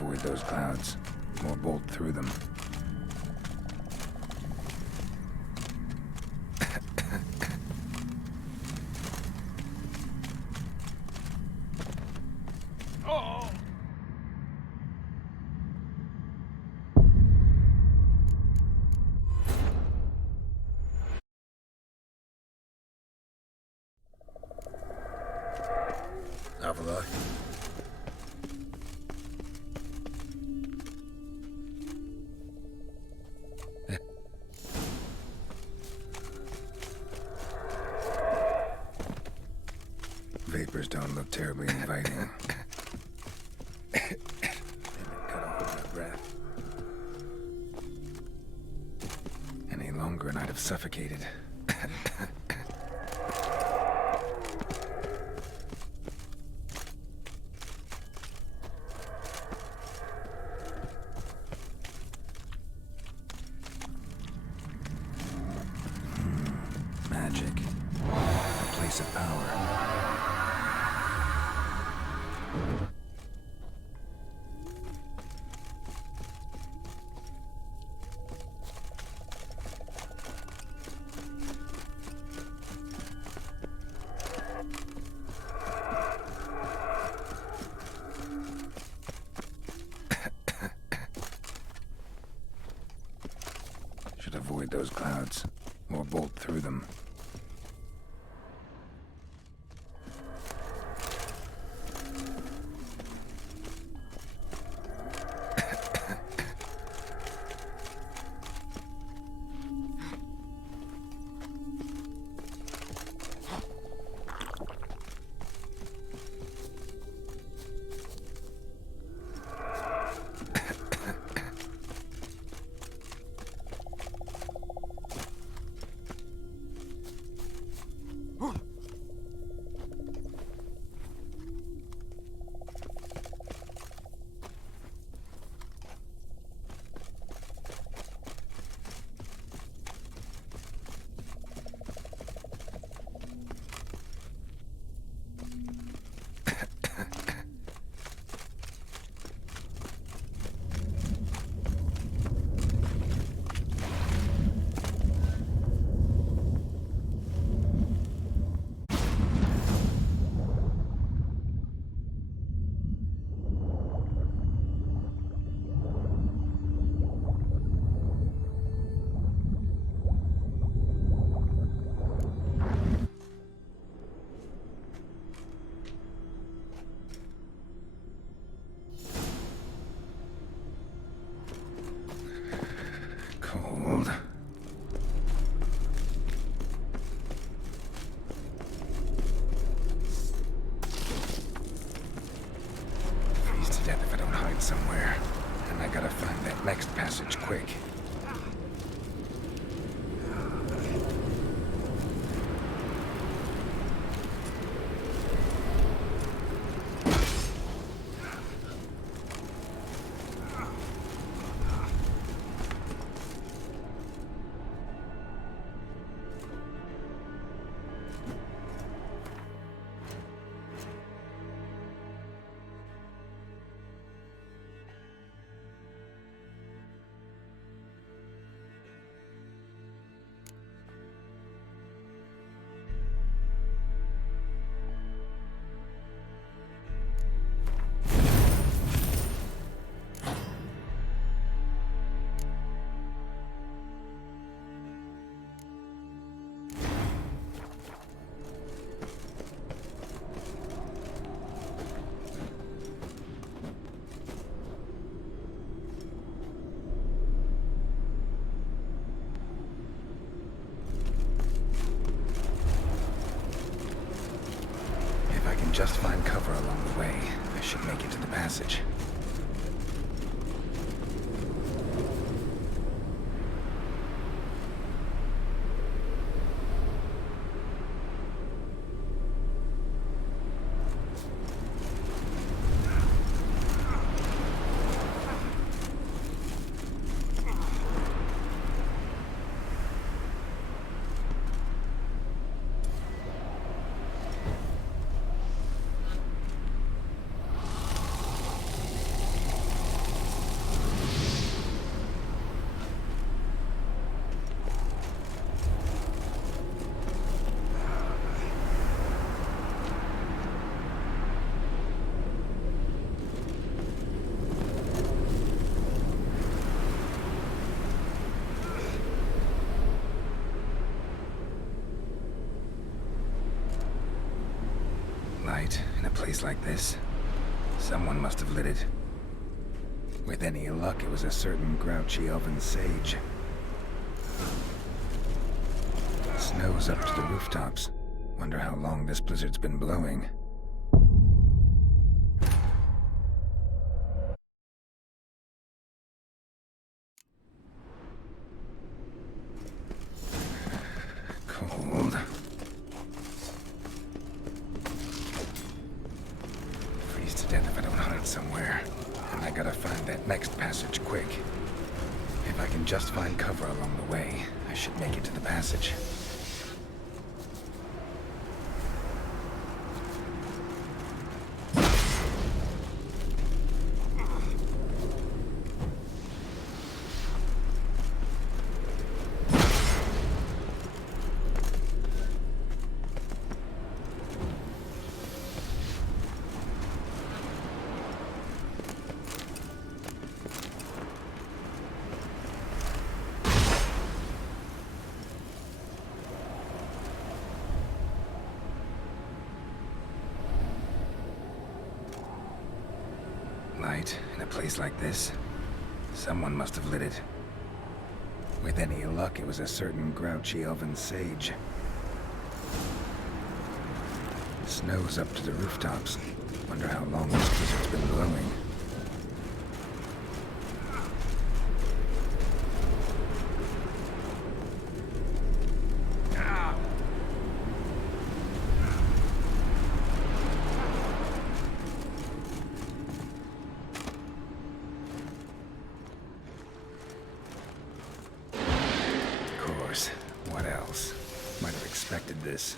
avoid those clouds, or bolt through them. Avila. Vapors don't look terribly inviting. Cut off my breath. Any longer and I'd have suffocated. Magic. A place of power. Should avoid those clouds, or bolt through them. Cold. Freeze to death if I don't hide somewhere. And I gotta find that next passage quick. Just find cover along the way. I should make it to the passage. in a place like this, someone must have lit it. With any luck, it was a certain grouchy elven sage. Snow's up to the rooftops. Wonder how long this blizzard's been blowing. Cold. Freeze to death if I don't hide somewhere. And I gotta find that next passage quick. If I can just find cover along the way, I should make it to the passage. Light in a place like this. Someone must have lit it. With any luck, it was a certain grouchy elven sage. Snow's up to the rooftops. Wonder how long this blizzard's been blowing. What else? Might have expected this.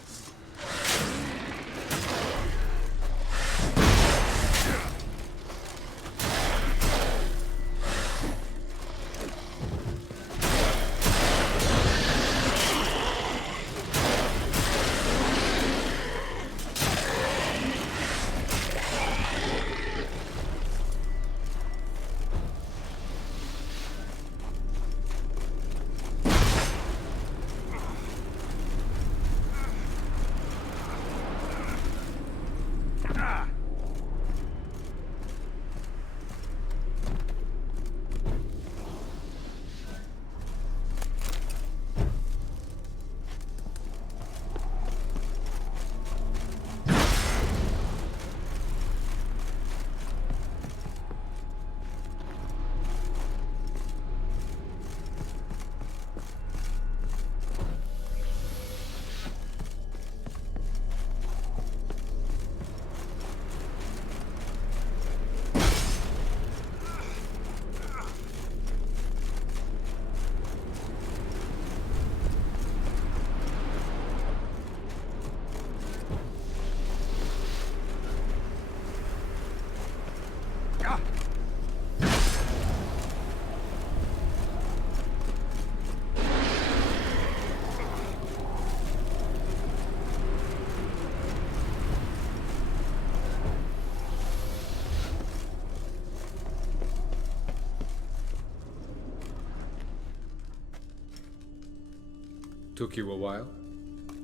Took you a while?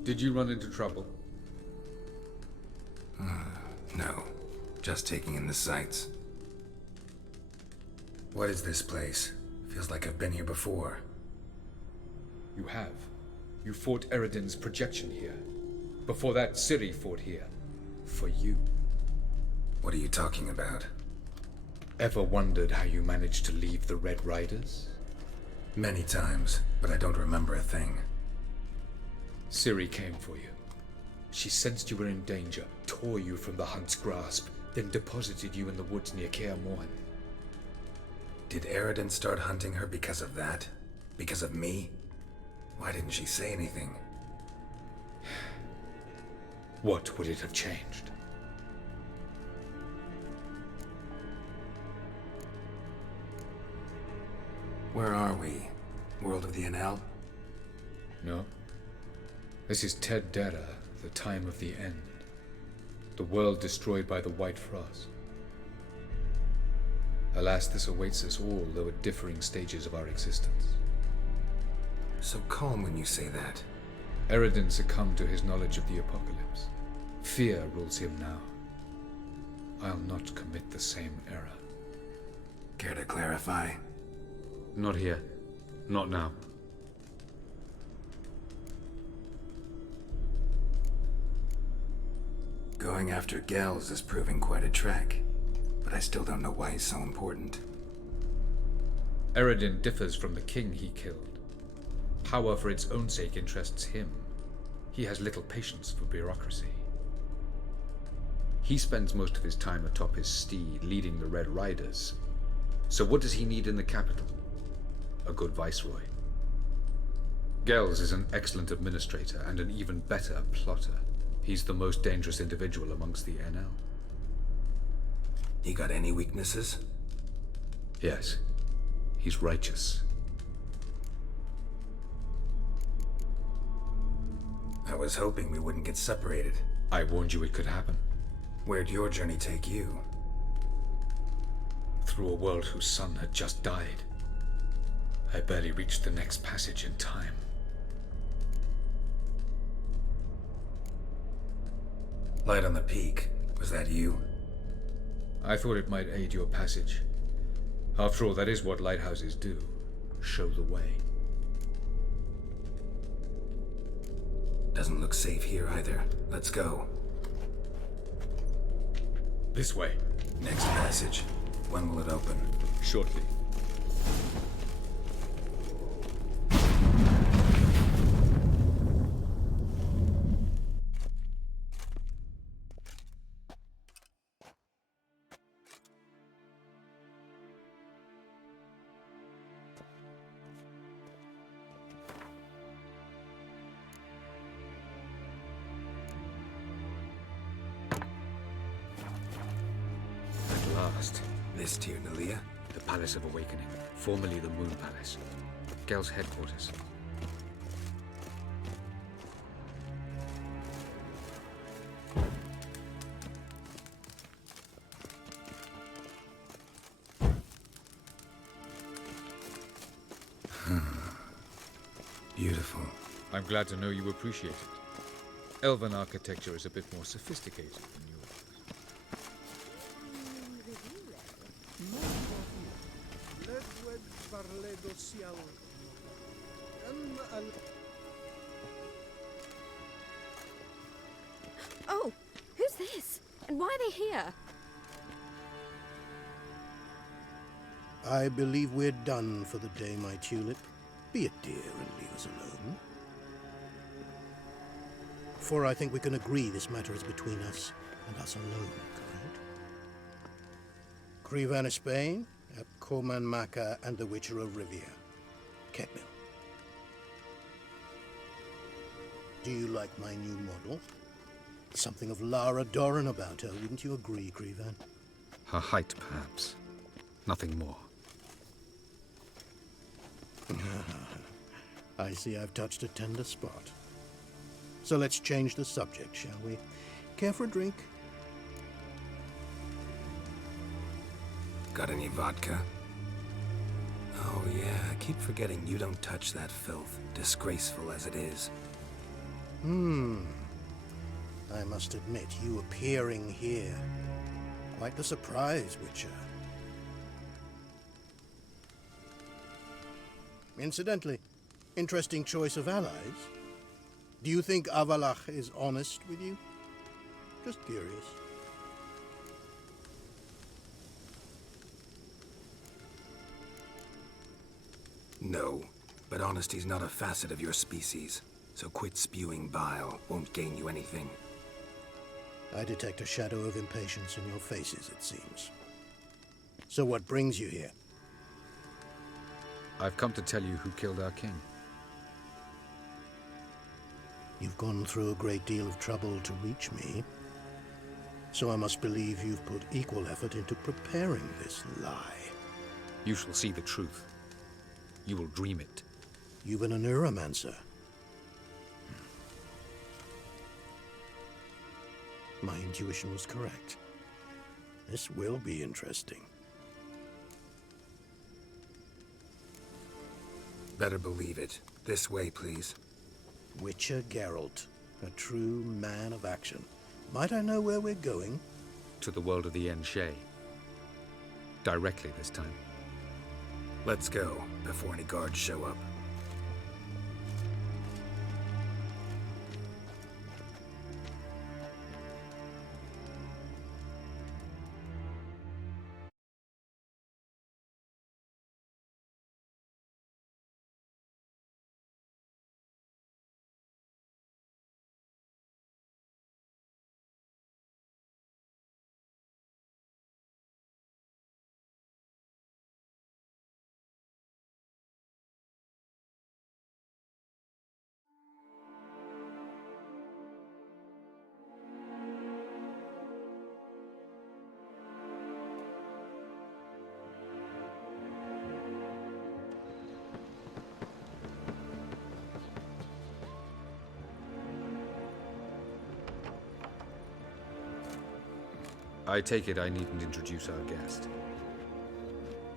Did you run into trouble? No. Just taking in the sights. What is this place? Feels like I've been here before. You have. You fought Eridan's projection here. Before that, Ciri fought here. For you. What are you talking about? Ever wondered how you managed to leave the Red Riders? Many times, but I don't remember a thing. Ciri came for you. She sensed you were in danger, tore you from the Hunt's grasp, then deposited you in the woods near Kaer Morhen. Did Eridan start hunting her because of that? Because of me? Why didn't she say anything? What would it have changed? Where are we? World of the Enel? No. This is Ted Dara, the time of the end. The world destroyed by the White Frost. Alas, this awaits us all, though at differing stages of our existence. So calm when you say that. Eridan succumbed to his knowledge of the apocalypse. Fear rules him now. I'll not commit the same error. Care to clarify? Not here. Not now. Going after Gels is proving quite a trek, but I still don't know why he's so important. Eredin differs from the king he killed. Power for its own sake interests him. He has little patience for bureaucracy. He spends most of his time atop his steed, leading the Red Riders. So what does he need in the capital? A good viceroy. Gels is an excellent administrator and an even better plotter. He's the most dangerous individual amongst the NL. He got any weaknesses? Yes. He's righteous. I was hoping we wouldn't get separated. I warned you it could happen. Where'd your journey take you? Through a world whose son had just died. I barely reached the next passage in time. Light on the peak. Was that you? I thought it might aid your passage. After all, that is what lighthouses do. Show the way. Doesn't look safe here either. Let's go. This way. Next passage. When will it open? Shortly. This to you, Nalia? The Palace of Awakening, formerly the Moon Palace. Gel's headquarters. Beautiful. I'm glad to know you appreciate it. Elven architecture is a bit more sophisticated than yours. Oh, who's this? And why are they here? I believe we're done for the day, my tulip. Be a dear and leave us alone. For I think we can agree this matter is between us and us alone, correct? Crevan of Spain, Coman Maca, and the Witcher of Rivia. Ketmil. Do you like my new model? Something of Lara Doran about her, wouldn't you agree, Crevan? Her height, perhaps. Nothing more. I see I've touched a tender spot. So let's change the subject, shall we? Care for a drink? Got any vodka? Oh yeah, I keep forgetting you don't touch that filth, disgraceful as it is. I must admit, you appearing here. Quite the surprise, Witcher. Incidentally, interesting choice of allies. Do you think Avalach is honest with you? Just curious. No, but honesty's not a facet of your species. So quit spewing bile. Won't gain you anything. I detect a shadow of impatience in your faces, it seems. So what brings you here? I've come to tell you who killed our king. You've gone through a great deal of trouble to reach me. So I must believe you've put equal effort into preparing this lie. You shall see the truth. You will dream it. You've been a neuromancer. My intuition was correct. This will be interesting. Better believe it. This way, please. Witcher Geralt, a true man of action. Might I know where we're going? to the world of the Enshe. Directly this time. Let's go, before any guards show up. I take it I needn't introduce our guest.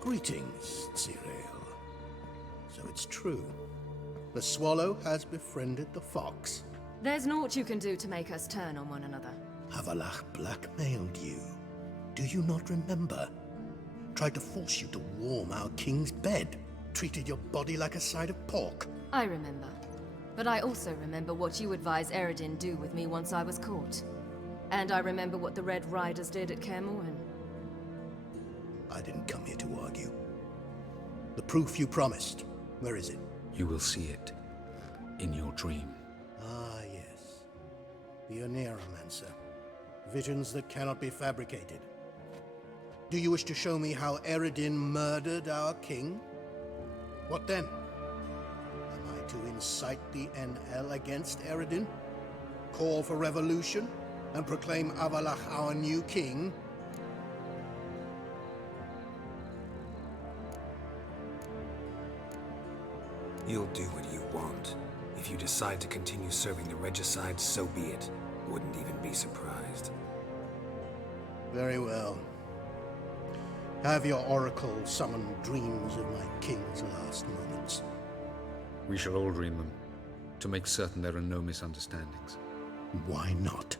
Greetings, Cyril. So it's true. The swallow has befriended the fox. There's naught you can do to make us turn on one another. Havelach blackmailed you. Do you not remember? Tried to force you to warm our king's bed. Treated your body like a side of pork. I remember. But I also remember what you advised Eredin do with me once I was caught. And I remember what the Red Riders did at Kaer Morhen. I didn't come here to argue. The proof you promised, where is it? You will see it in your dream. Ah, yes. The Oneiromancer. Visions that cannot be fabricated. Do you wish to show me how Eredin murdered our king? What then? Am I to incite the NL against Eredin? Call for revolution? And proclaim Avalach our new king? You'll do what you want. If you decide to continue serving the Regicide, so be it. Wouldn't even be surprised. Very well. Have your oracle summon dreams of my king's last moments. We shall all dream them, to make certain there are no misunderstandings. Why not?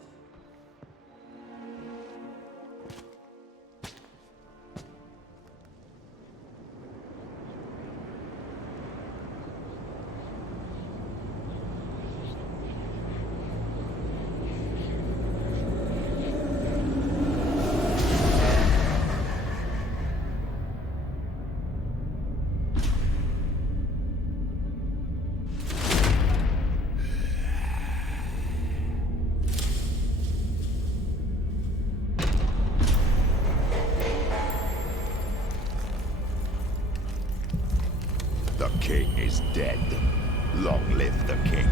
The king is dead. Long live the king.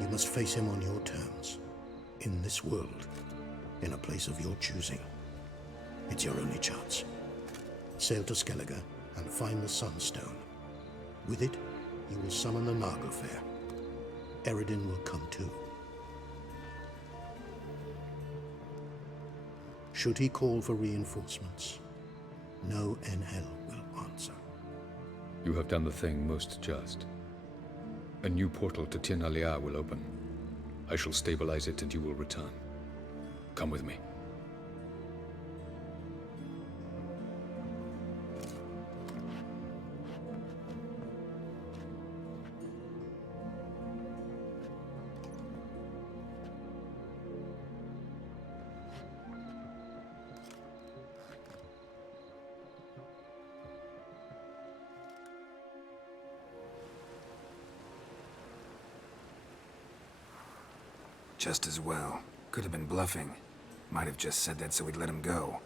You must face him on your terms. In this world, in a place of your choosing. It's your only chance. Sail to Skellige and find the Sunstone. With it, you will summon the Nagelfair. Eredin will come too. Should he call for reinforcements, no NL will answer. You have done the thing most just. A new portal to Tir na Liar will open. I shall stabilize it and you will return. Come with me. Just as well. Could have been bluffing. Might have just said that so we'd let him go.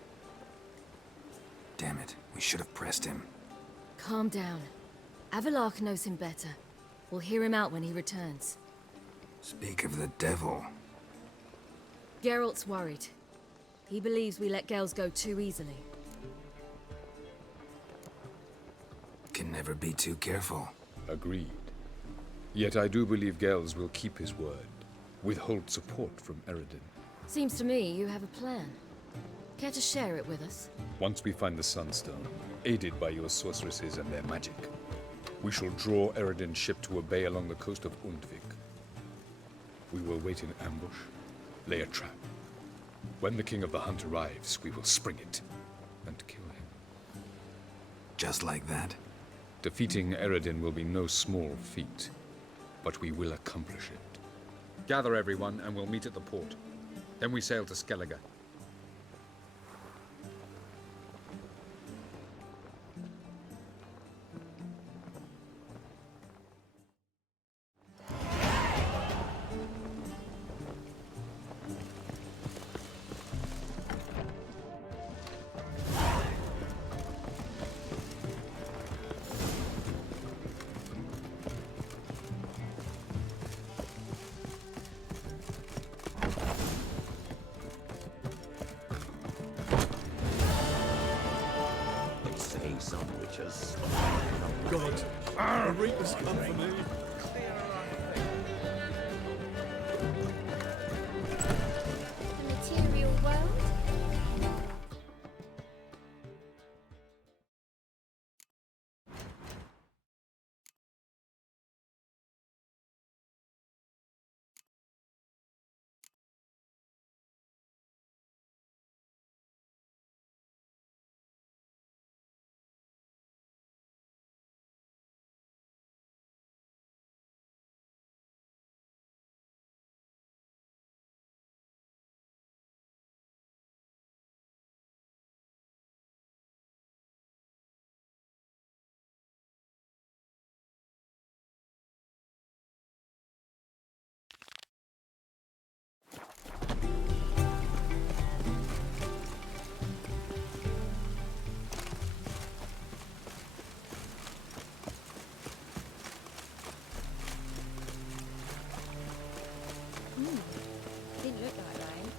Damn it, we should have pressed him. Calm down. Avalach knows him better. We'll hear him out when he returns. Speak of the devil. Geralt's worried. He believes we let Gels go too easily. Can never be too careful. Agreed. Yet I do believe Gels will keep his word, withhold support from Eredin. Seems to me you have a plan. Care to share it with us? Once we find the Sunstone, aided by your sorceresses and their magic, we shall draw Eredin's ship to a bay along the coast of Undvik. We will wait in ambush, lay a trap. When the King of the Hunt arrives, we will spring it and kill him. Just like that? Defeating Eredin will be no small feat, but we will accomplish it. Gather everyone and we'll meet at the port. Then we sail to Skellige. God, a reap has come for me. The material world? Didn't look like rain.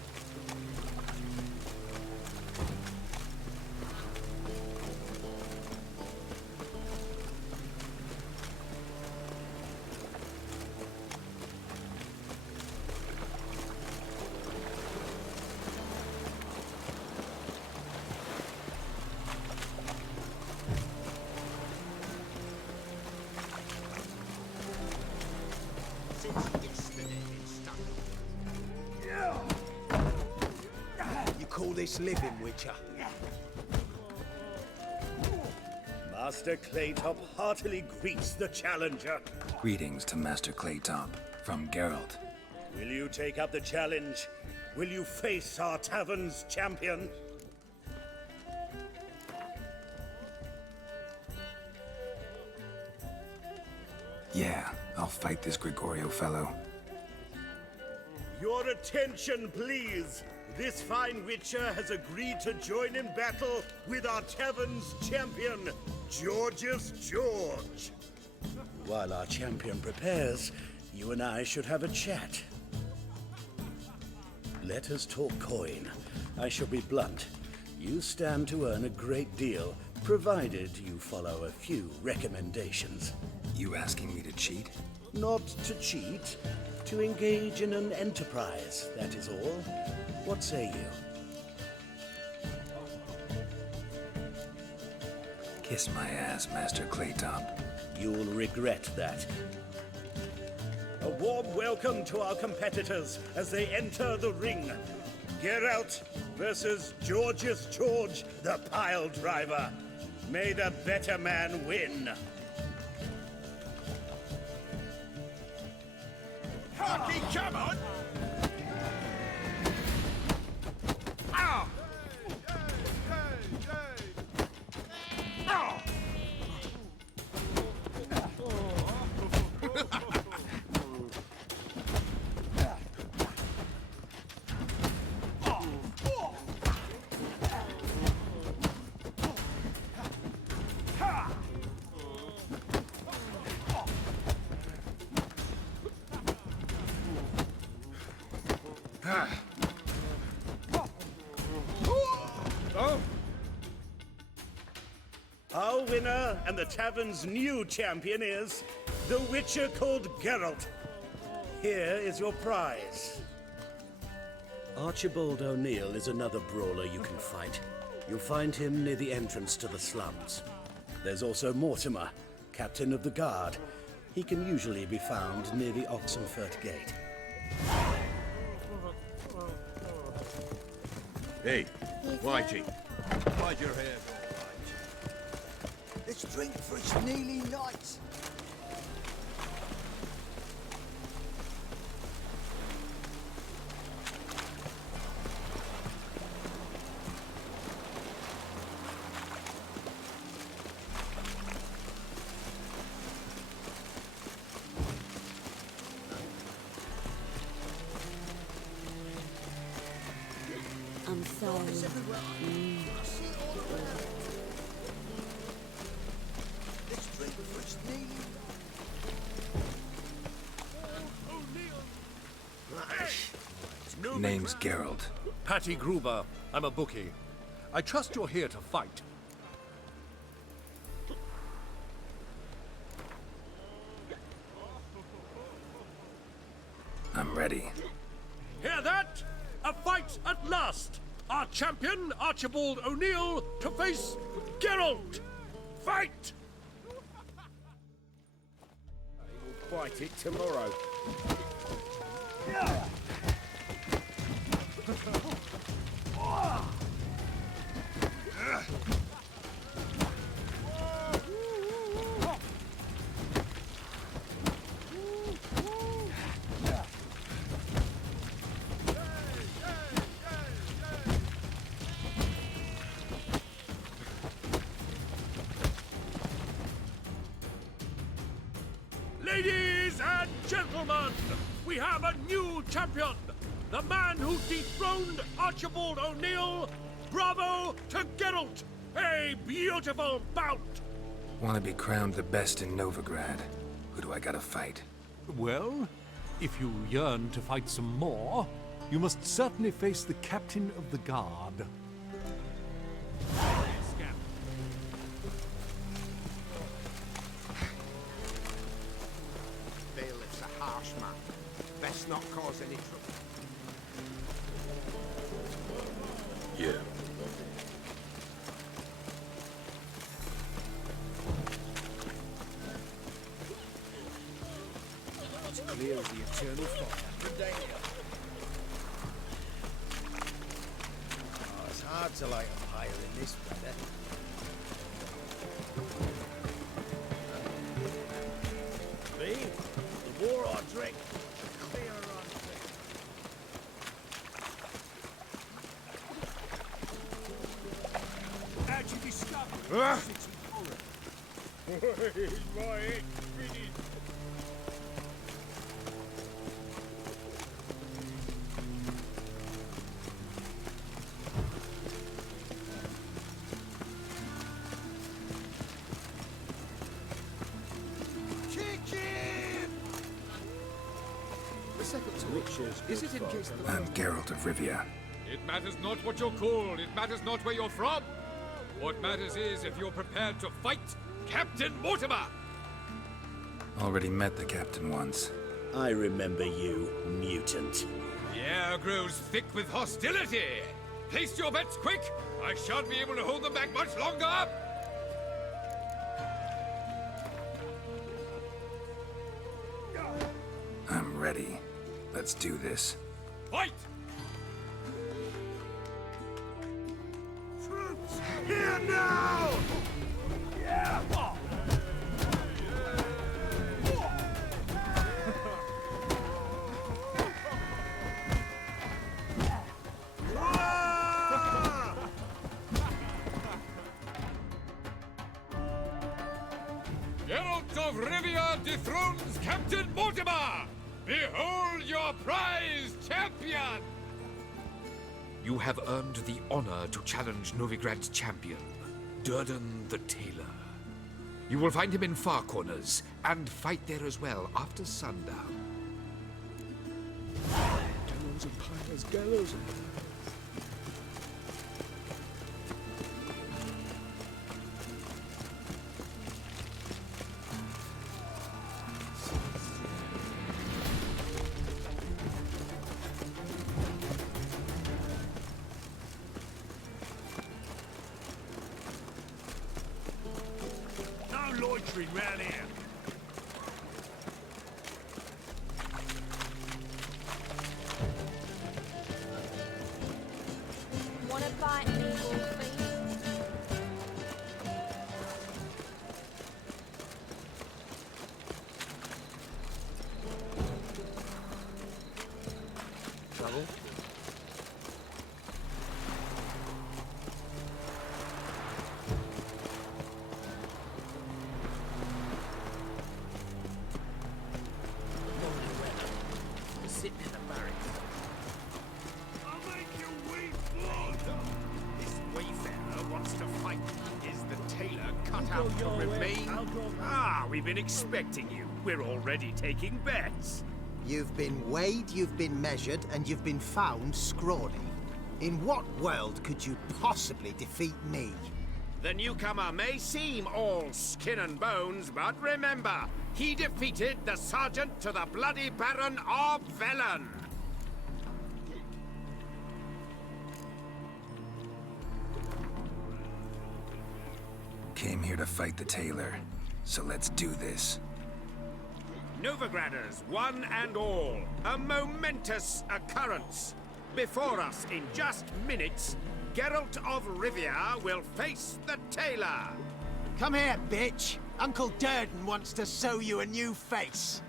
You call this living, Witcher? Master Claytop heartily greets the challenger. Greetings to Master Claytop, from Geralt. Will you take up the challenge? Will you face our tavern's champion? Yeah, I'll fight this Gregorio fellow. Your attention, please. This fine Witcher has agreed to join in battle with our tavern's champion, Georgius George. While our champion prepares, you and I should have a chat. Let us talk coin. I shall be blunt. You stand to earn a great deal, provided you follow a few recommendations. You asking me to cheat? Not to cheat, to engage in an enterprise, that is all. What say you? Kiss my ass, Master Claytop. You'll regret that. A warm welcome to our competitors as they enter the ring. Geralt versus Georgius George, the pile driver. May the better man win. Hockey, come on! Ow! Our winner dinner, and the tavern's new champion is the Witcher called Geralt. Here is your prize. Archibald O'Neill is another brawler you can fight. You'll find him near the entrance to the slums. There's also Mortimer, captain of the guard. He can usually be found near the Oxenfurt Gate. Hey, Whitey. Why'd your hair go white? Let's drink for its nearly night. I'm sorry. Let's drink for its nearly Name's Geralt. Patty Gruber. I'm a bookie. I trust you're here to fight. I'm ready. Hear that? A fight at last! Our champion, Archibald O'Neill, to face Geralt! Fight! We'll fight it tomorrow. Ladies and gentlemen, we have a new champion! The man who dethroned Archibald O'Neill! Bravo to Geralt! A beautiful bout! Want to be crowned the best in Novigrad? Who do I gotta fight? Well, if you yearn to fight some more, you must certainly face the captain of the guard. Bailiff's a harsh man. Best not cause any trouble. Yeah. It's clear of the eternal fire. Oh, it's hard to light a fire in this weather. Me? The more I drink, the clearer I think. How'd you discover Ah! City Forest? Right, finish. The second switch, is it in case the... I'm Geralt of Rivia. It matters not what you're called. It matters not where you're from. What matters is if you're prepared to fight Captain Mortimer. Already met the captain once. I remember you, mutant. The air grows thick with hostility. Place your bets quick. I shan't be able to hold them back much longer. I'm ready. Let's do this. Fight! Troops, here now! Yeah! Geralt of Rivia dethrones Captain Mortimer! Behold your prize champion! You have earned the honor to challenge Novigrad's champion, Durden the Tailor. You will find him in Far Corners, and fight there as well after sundown. Gallows and pyres, gallows and pyres. country round here. Wanna bite me, Wolfie? Trouble? Sitting in the barracks. I'll make you weep blood! This wayfarer wants to fight. Is the tailor cut You out go to your way, remain? I'll go mine. We've been expecting you. We're already taking bets. You've been weighed, you've been measured, and you've been found scrawny. In what world could you possibly defeat me? The newcomer may seem all skin and bones, but remember, he defeated the sergeant to the bloody Baron of Velen. Came here to fight the tailor, so let's do this. Novigraders, one and all, a momentous occurrence. Before us, in just minutes, Geralt of Rivia will face the tailor. Come here, bitch! Uncle Durden wants to sew you a new face.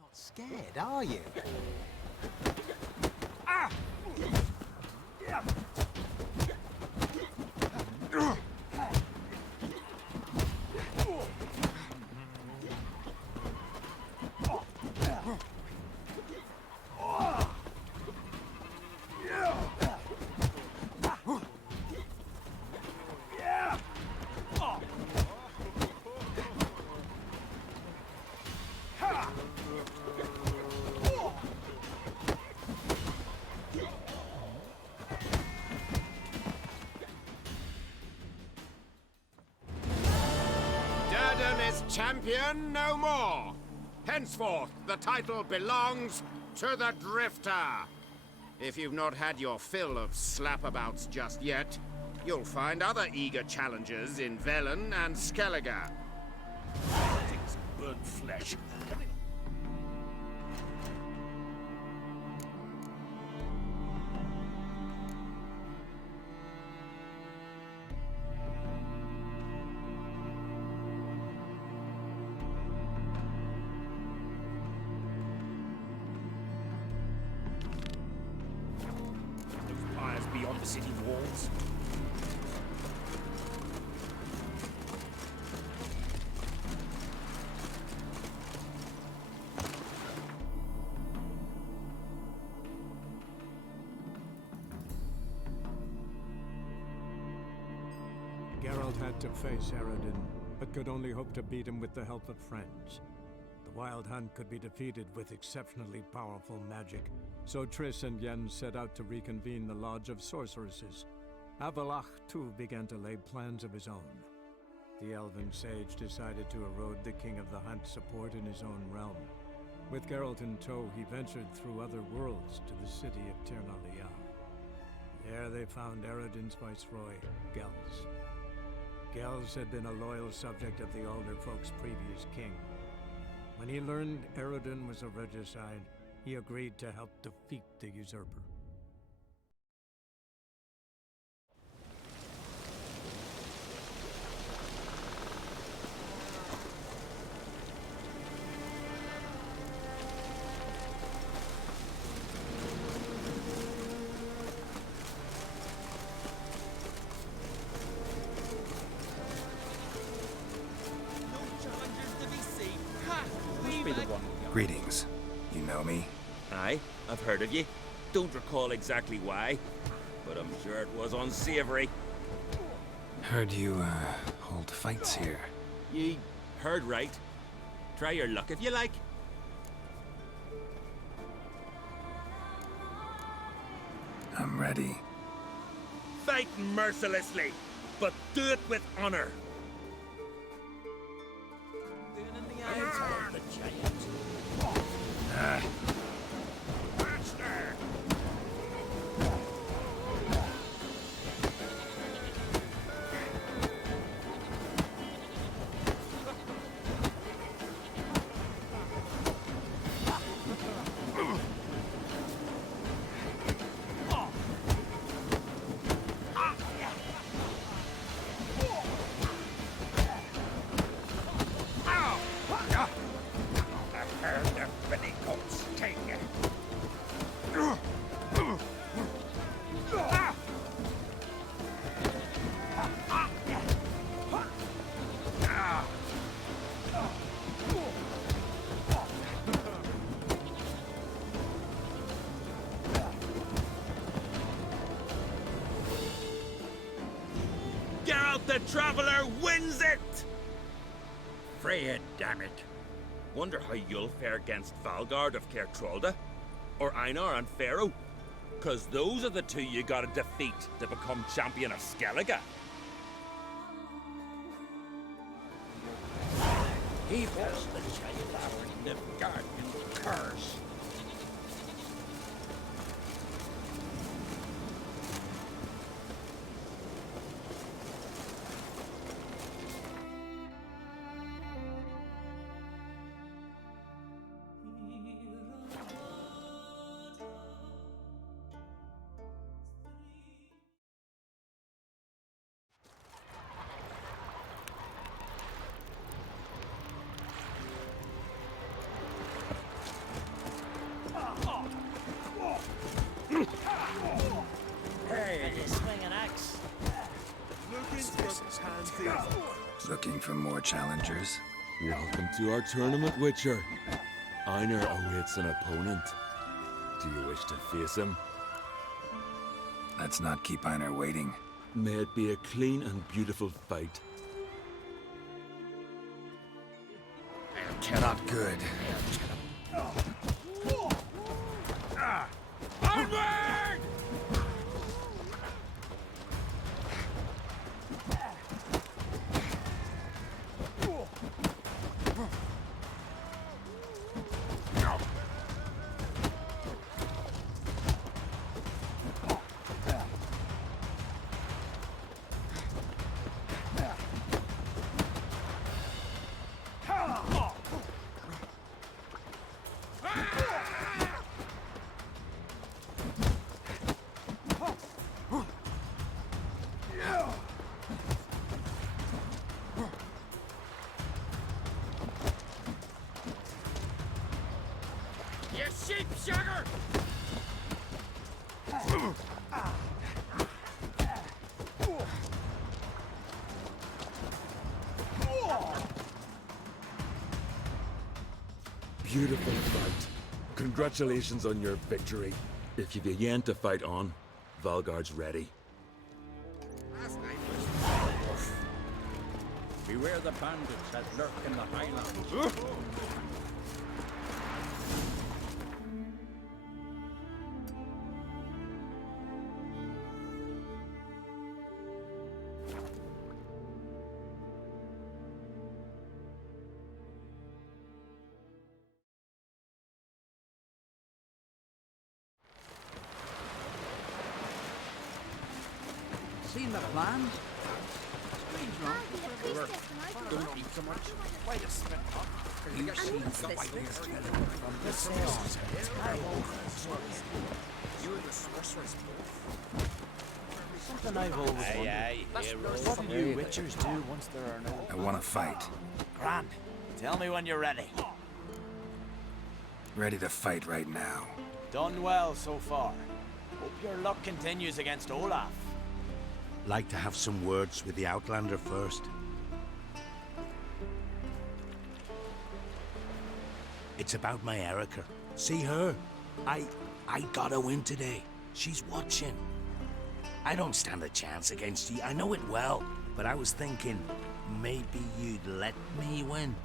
Not scared, are you? Ah! Durden is champion no more. Henceforth, the title belongs to the Drifter. If you've not had your fill of slapabouts just yet, you'll find other eager challengers in Velen and Skellige. Things burn flesh. Those pyres beyond the city walls. Geralt had to face Eredin, but could only hope to beat him with the help of friends. The Wild Hunt could be defeated with exceptionally powerful magic, so Triss and Yen set out to reconvene the Lodge of Sorceresses. Avallac'h, too, began to lay plans of his own. The elven sage decided to erode the King of the Hunt's support in his own realm. With Geralt in tow, he ventured through other worlds to the city of Tir na Liah. There they found Eredin's viceroy, Gels. Gels had been a loyal subject of the Alder Folk's previous king. When he learned Eredin was a regicide, he agreed to help defeat the usurper. Greetings. You know me? Aye, I've heard of ye. Don't recall exactly why, but I'm sure it was unsavory. Heard you, hold fights here. Ye heard right. Try your luck if you like. I'm ready. Fight mercilessly, but do it with honor. The giant. the Traveller wins it! Freya, damn it. Wonder how you'll fare against Valgard of Caer Trolda? Or Einar and Pharaoh? 'Cause those are the two you gotta defeat to become champion of Skellige. He was the child in the garden curse. Looking for more challengers? Welcome to our tournament, Witcher. Einar awaits an opponent. Do you wish to face him? Let's not keep Einar waiting. May it be a clean and beautiful fight. Cannot good. Onward! You sheep sugar! Beautiful fight. Congratulations on your victory. If you've again to fight on, Valgard's ready. Beware the bandits that lurk in the highlands. Seen the plans? Don't eat so much. Wait a minute. You see the white from the sails. You're the sorcerer's Something I've always wondered. What do you witchers do once there are no... I want to fight. Grand. Tell me when you're ready. Ready to fight right now. Done well so far. Hope your luck continues against Olaf. Like to have some words with the Outlander first? It's about my Erica. See her? I got a win today. She's watching. I don't stand a chance against you. I know it well. But I was thinking, maybe you'd let me win.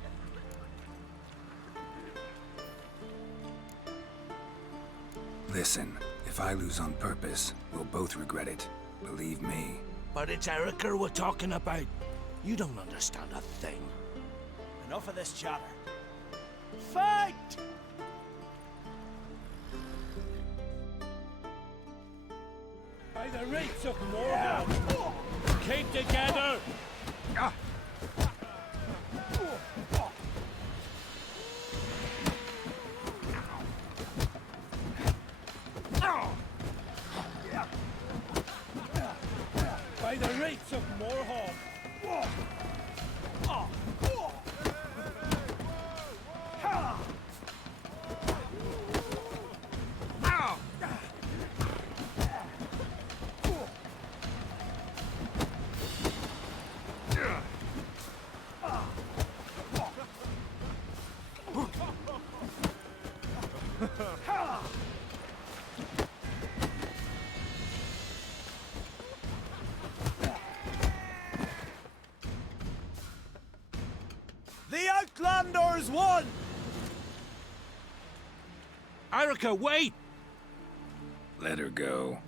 Listen, if I lose on purpose, we'll both regret it. Believe me. But it's Erica we're talking about. You don't understand a thing. Enough of this chatter. Fight! By the rates of Morgoth! Keep together! By the rates of Morgoth! has won! Erica, wait! Let her go.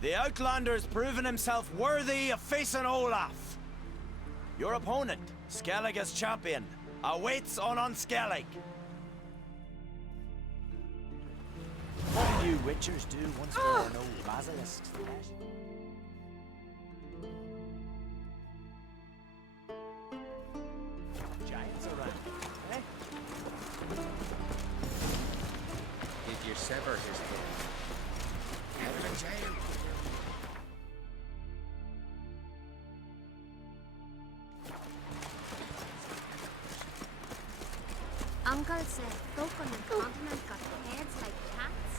The Outlander's proven himself worthy of facing Olaf. Your opponent, Skellig as champion, awaits on Unskellig. What do you Witchers do once there are no basilisks left? Giants around, eh? Did you sever his head? Head him in jail. Uncle said folk on the continent got heads like cats.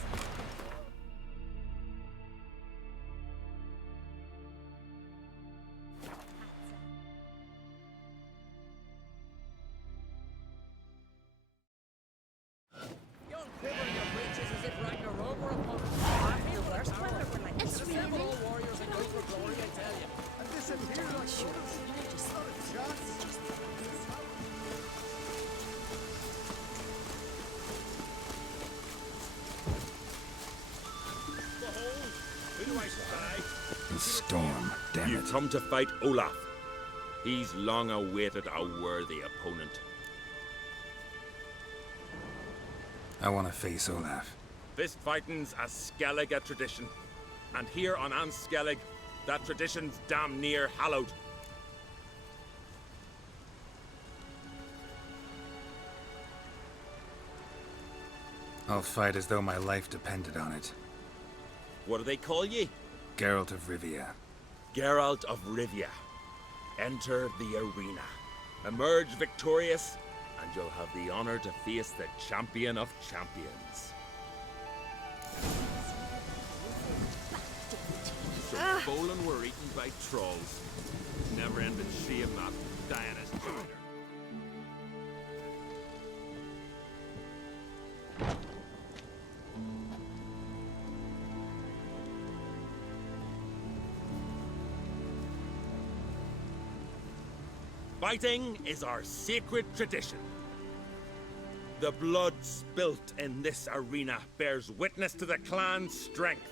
You'll quiver your breeches as if Ragnarok were upon us. The worst weather when like It's assemble raining. all warriors and go for glory, I tell you. And disappear like Who do I say? And Storm, damn You've it. come to fight Olaf. He's long awaited a worthy opponent. I want to face Olaf. Fist fighting's a Skellig tradition. And here on Unskellig, that tradition's damn near hallowed. I'll fight as though my life depended on it. What do they call ye? Geralt of Rivia. Geralt of Rivia. Enter the arena. Emerge victorious, and you'll have the honor to face the champion of champions. So Bolin were eaten by trolls. Never ended shame that Diana's traitor. Fighting is our sacred tradition. The blood spilt in this arena bears witness to the clan's strength.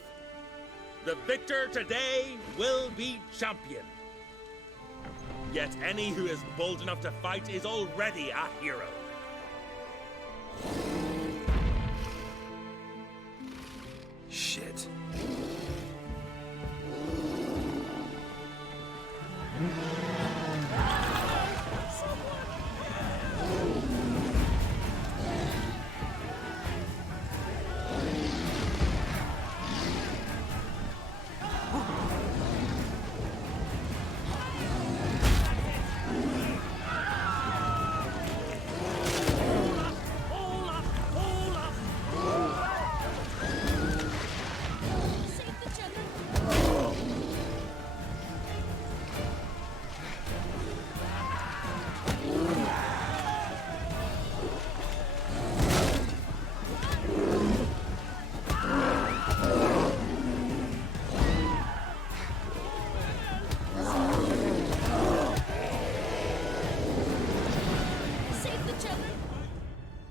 The victor today will be champion. Yet any who is bold enough to fight is already a hero. Shit.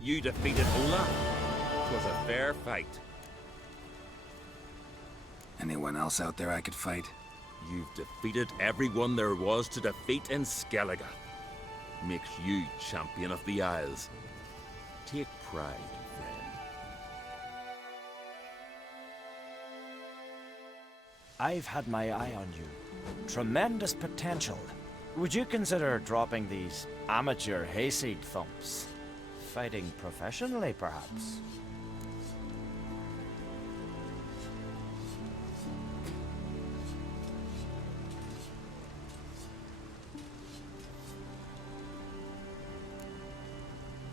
You defeated Olaf. It was a fair fight. Anyone else out there I could fight? You've defeated everyone there was to defeat in Skellige. Makes you champion of the Isles. Take pride, friend. I've had my eye on you. Tremendous potential. Would you consider dropping these amateur hayseed thumps? Fighting professionally, perhaps?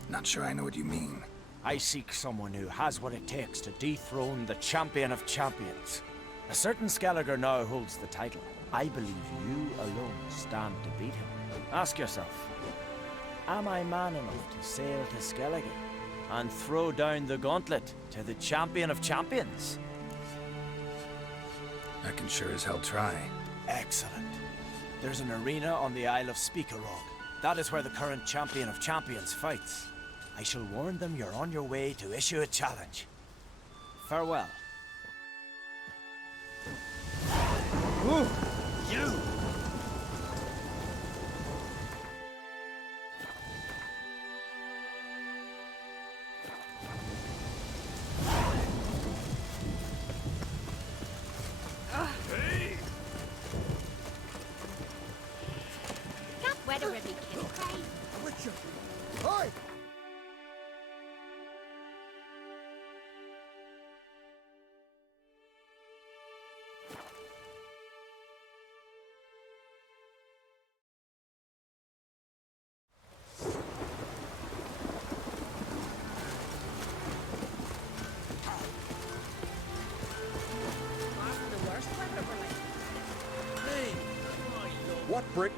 Not sure I know what you mean. I seek someone who has what it takes to dethrone the champion of champions. A certain Skelliger now holds the title. I believe you alone stand to beat him. Ask yourself, am I man enough to sail to Skellige and throw down the gauntlet to the champion of champions? I can sure as hell try. Excellent. There's an arena on the Isle of Speakerog. That is where the current champion of champions fights. I shall warn them you're on your way to issue a challenge. Farewell. Ooh, you! Can't weather every kitty crane. Witcher! Hi! The worst weather for like. Hey, What brick?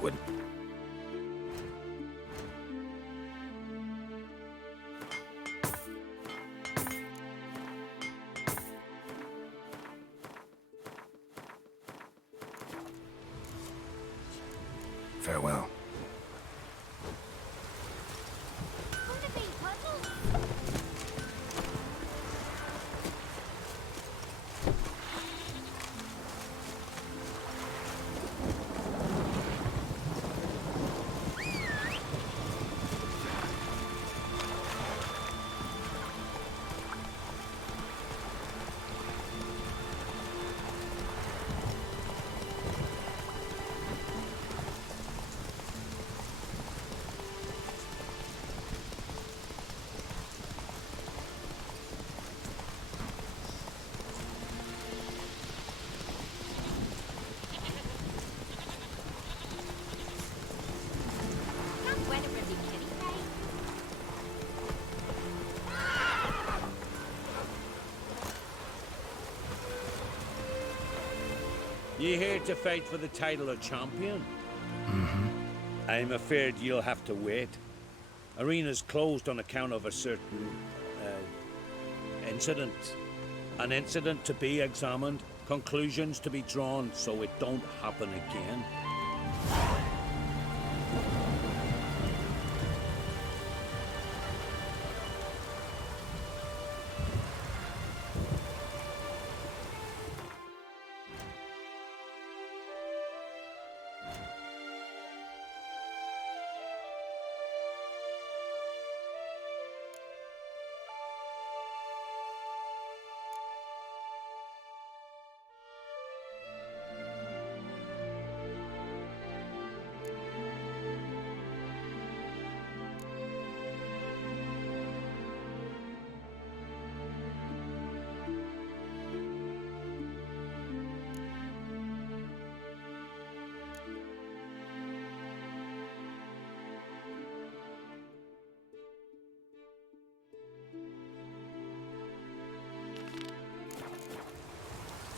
Wood. Farewell. Can't weather every kitty crane. You here to fight for the title of champion? Mm-hmm. I'm afraid you'll have to wait. Arena's closed on account of a certain incident. An incident to be examined, conclusions to be drawn so it don't happen again.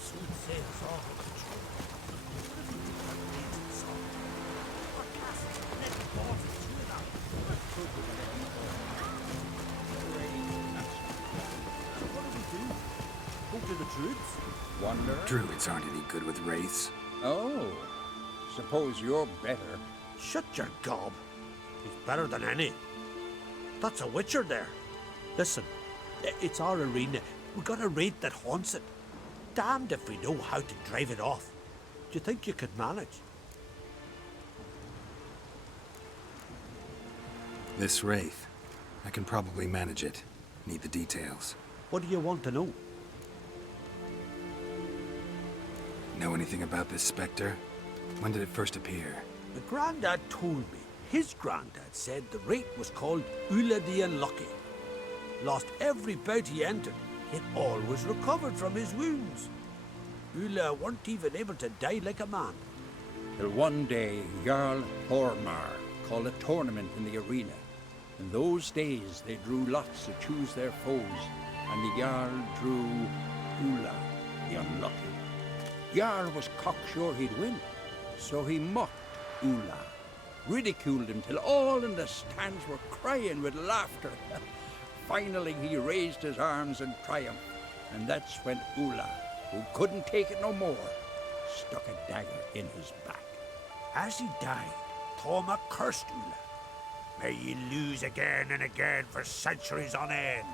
Soothsayers are in control. What if we had made it so? Our castles and let the balls into it out. What do we do? Go to the druids? Wonder? Druids aren't any good with wraiths. Oh, suppose you're better. Shut your gob. He's better than any. That's a witcher there. Listen, it's our arena. We got a wraith that haunts it. Damned if we know how to drive it off. Do you think you could manage? This wraith. I can probably manage it. Need the details. What do you want to know? Know anything about this specter? When did it first appear? The Grandad told me. His Grandad said the wraith was called Ula the Unlucky. Lost every bout he entered, yet always recovered from his wounds. Ula weren't even able to die like a man. Till one day, Jarl Hormar called a tournament in the arena. In those days, they drew lots to choose their foes, and the Jarl drew Ula the Unlucky. Jarl was cocksure he'd win, so he mocked Ula, ridiculed him till all in the stands were crying with laughter. Finally, he raised his arms in triumph, and that's when Ula, who couldn't take it no more, stuck a dagger in his back. As he died, Torma cursed Ula. May ye lose again and again for centuries on end.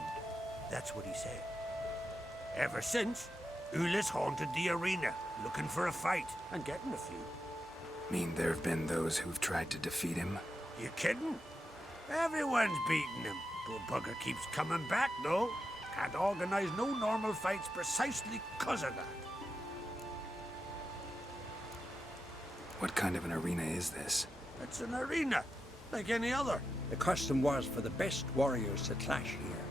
That's what he said. Ever since, Ula's haunted the arena, looking for a fight, and getting a few. Mean there have been those who've tried to defeat him? You kidding? Everyone's beating him. Poor bugger keeps coming back, though. Can't organize no normal fights precisely 'cause of that. What kind of an arena is this? It's an arena, like any other. The custom was for the best warriors to clash here.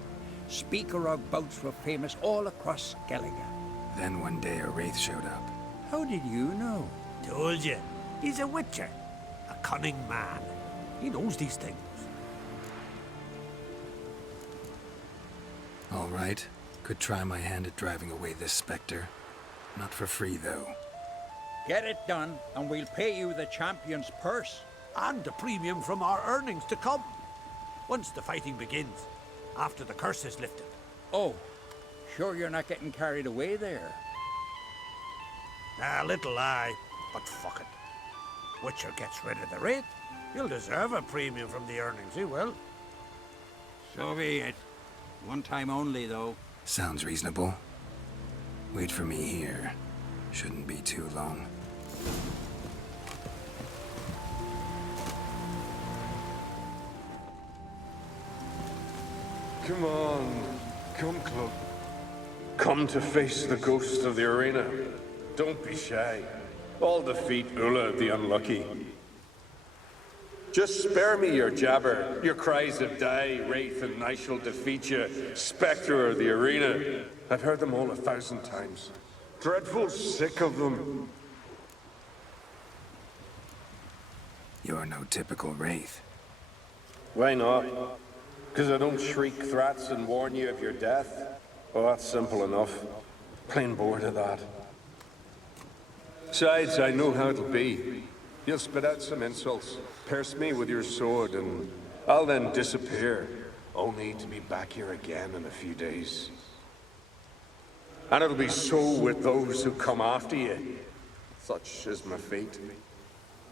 Speaker-og bouts were famous all across Skellige. Then one day a wraith showed up. How did you know? Told you. He's a witcher. A cunning man. He knows these things. All right. Could try my hand at driving away this specter. Not for free, though. Get it done, and we'll pay you the champion's purse. And the premium from our earnings to come. Once the fighting begins. After the curse is lifted. Oh, sure you're not getting carried away there? A little lie, but fuck it. Witcher gets rid of the wraith. He'll deserve a premium from the earnings, he will. So be it. One time only, though. Sounds reasonable. Wait for me here. Shouldn't be too long. Come on. Come, Club. Come to face the ghost of the arena. Don't be shy. I'll defeat Ula the Unlucky. Just spare me your jabber, your cries of die, wraith, and I shall defeat you, spectre of the arena. I've heard them all 1,000 times. Dreadful sick of them. You're no typical wraith. Why not? Because I don't shriek threats and warn you of your death? Oh, that's simple enough. Plain bored of that. Besides, I know how it'll be. You'll spit out some insults, pierce me with your sword, and I'll then disappear, only to be back here again in a few days. And it'll be so with those who come after you. Such is my fate.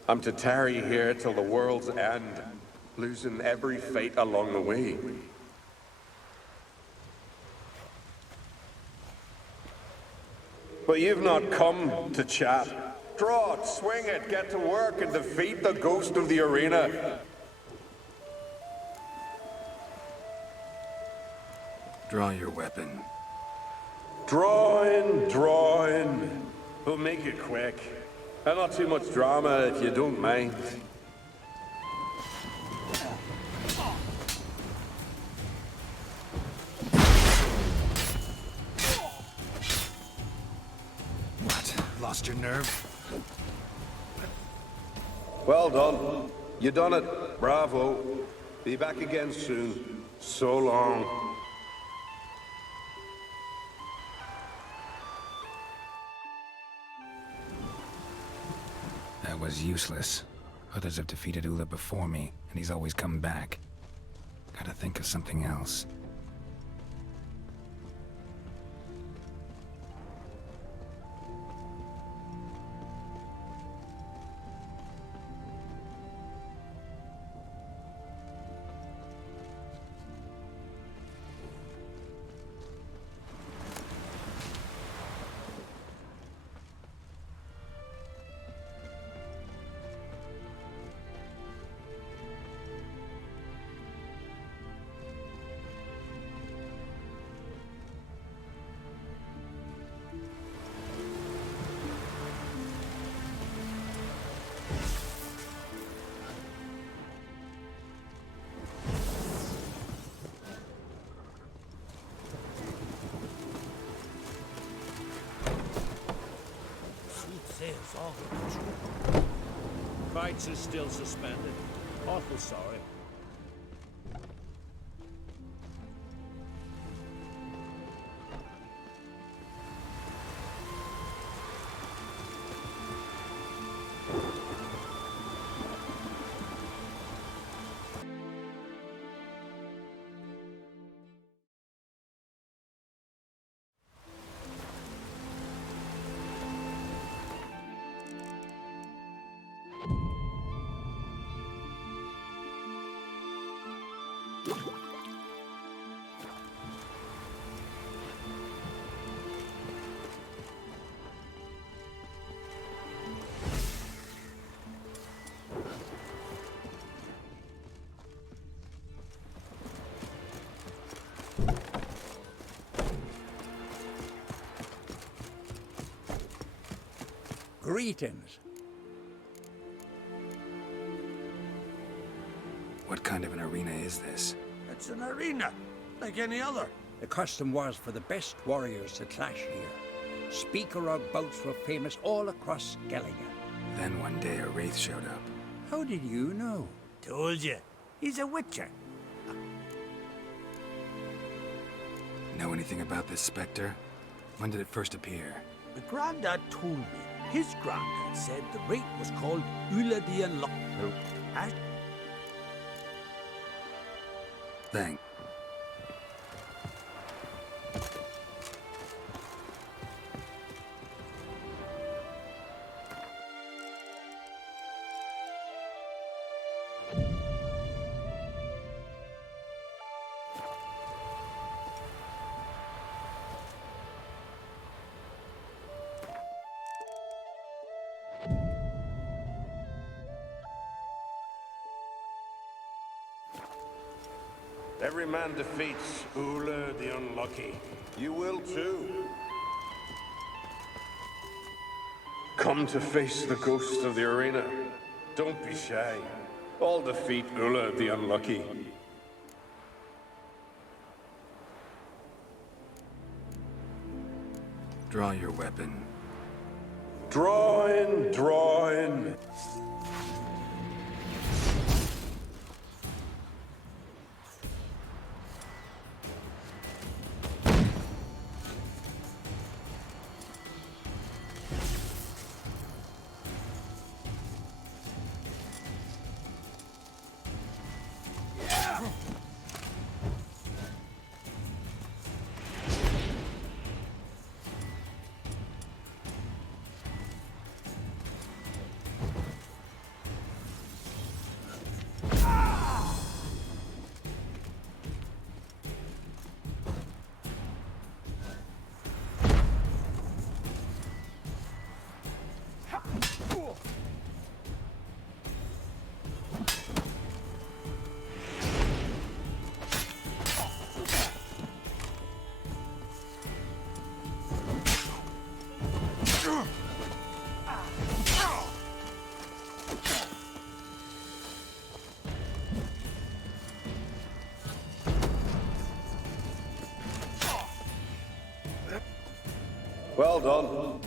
I'm to tarry here till the world's end, losing every fate along the way. But you've not come to chat. Draw it, swing it, get to work and defeat the ghost of the arena. Draw your weapon. Draw in. We'll make it quick. And not too much drama if you don't mind. What? Lost your nerve? Well done. You done it. Bravo. Be back again soon. So long. That was useless. Others have defeated Ula before me, and he's always come back. Gotta think of something else. Soothsayers all the true. Fights is still suspended. Awful sorry. Greetings. What kind of an arena is this? It's an arena, like any other. The custom was for the best warriors to clash here. Speaker of bouts were famous all across Skellige. Then one day a wraith showed up. How did you know? Told you. He's a witcher. Know anything about this specter? When did it first appear? The Grandad told me. His granddad said the wraith was called Ulla the Unlucky. Thanks. Every man defeats Ulla the Unlucky. You will too. Come to face the ghost of the arena. Don't be shy. All defeat Ulla the Unlucky. Draw your weapon. Draw in, draw in. Well done.